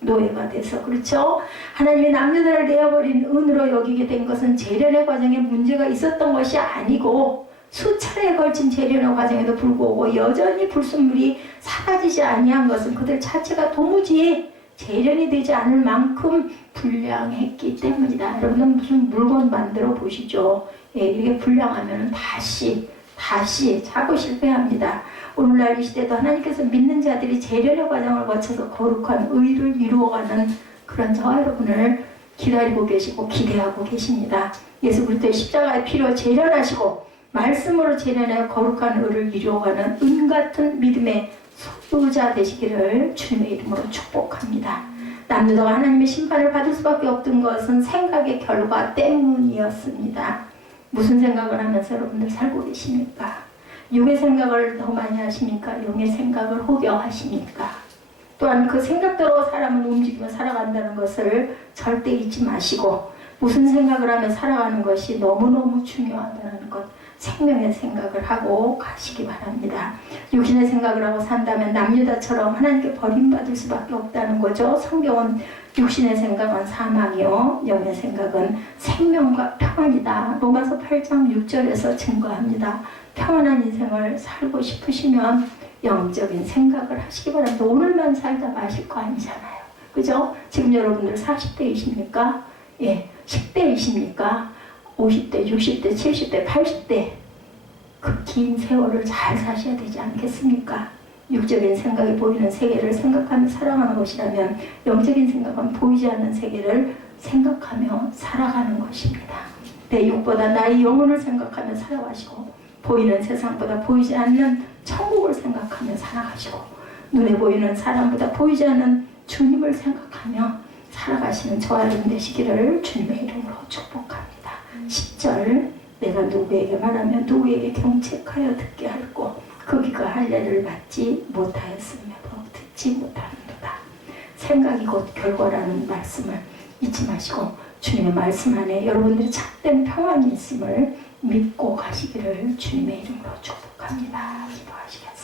노예가 돼서. 그렇죠? 하나님이 남유다를 내어버린 은으로 여기게 된 것은 재련의 과정에 문제가 있었던 것이 아니고 수차례에 걸친 재련의 과정에도 불구하고 여전히 불순물이 사라지지 아니한 것은 그들 자체가 도무지 재련이 되지 않을 만큼 불량했기 때문이다. 여러분은 무슨 물건 만들어 보시죠. 이렇게 불량하면 다시 자꾸 실패합니다. 오늘날 이 시대도 하나님께서 믿는 자들이 재련의 과정을 거쳐서 거룩한 의를 이루어가는 그런 저와 여러분을 기다리고 계시고 기대하고 계십니다. 예수 그리스도의 십자가의 피로 재련하시고 말씀으로 재련하여 거룩한 의를 이루어가는 은 같은 믿음의 소유자 되시기를 주님의 이름으로 축복합니다. 남유다가 하나님의 심판을 받을 수밖에 없던 것은 생각의 결과 때문이었습니다. 무슨 생각을 하면서 여러분들 살고 계십니까? 육의 생각을 더 많이 하십니까? 영의 생각을 혹여하십니까? 또한 그 생각대로 사람은 움직이며 살아간다는 것을 절대 잊지 마시고 무슨 생각을 하며 살아가는 것이 너무너무 중요하다는 것, 생명의 생각을 하고 가시기 바랍니다. 육신의 생각을 하고 산다면 남유다처럼 하나님께 버림받을 수밖에 없다는 거죠. 성경은 육신의 생각은 사망이요 영의 생각은 생명과 평안이다. 로마서 8장 6절에서 증거합니다. 평안한 인생을 살고 싶으시면 영적인 생각을 하시기 바랍니다. 오늘만 살다 마실 거 아니잖아요. 그죠? 지금 여러분들 40대이십니까? 10대이십니까? 50대, 60대, 70대, 80대 그 긴 세월을 잘 사셔야 되지 않겠습니까? 육적인 생각이 보이는 세계를 생각하며 살아가는 것이라면 영적인 생각은 보이지 않는 세계를 생각하며 살아가는 것입니다. 내 육보다 나의 영혼을 생각하며 살아가시고 보이는 세상보다 보이지 않는 천국을 생각하며 살아가시고 눈에 보이는 사람보다 보이지 않는 주님을 생각하며 살아가시는 저와 여러분 되시기를 주님의 이름으로 축복합니다. 10절 내가 누구에게 말하며 누구에게 경책하여 듣게 할꼬 그 귀가 할례를 받지 못하였으며도 듣지 못하는도다. 생각이 곧 결과라는 말씀을 잊지 마시고 주님의 말씀 안에 여러분들이 참된 평안이 있음을 믿고 가시기를 주님의 이름으로 축복합니다. 기도하시겠습니다.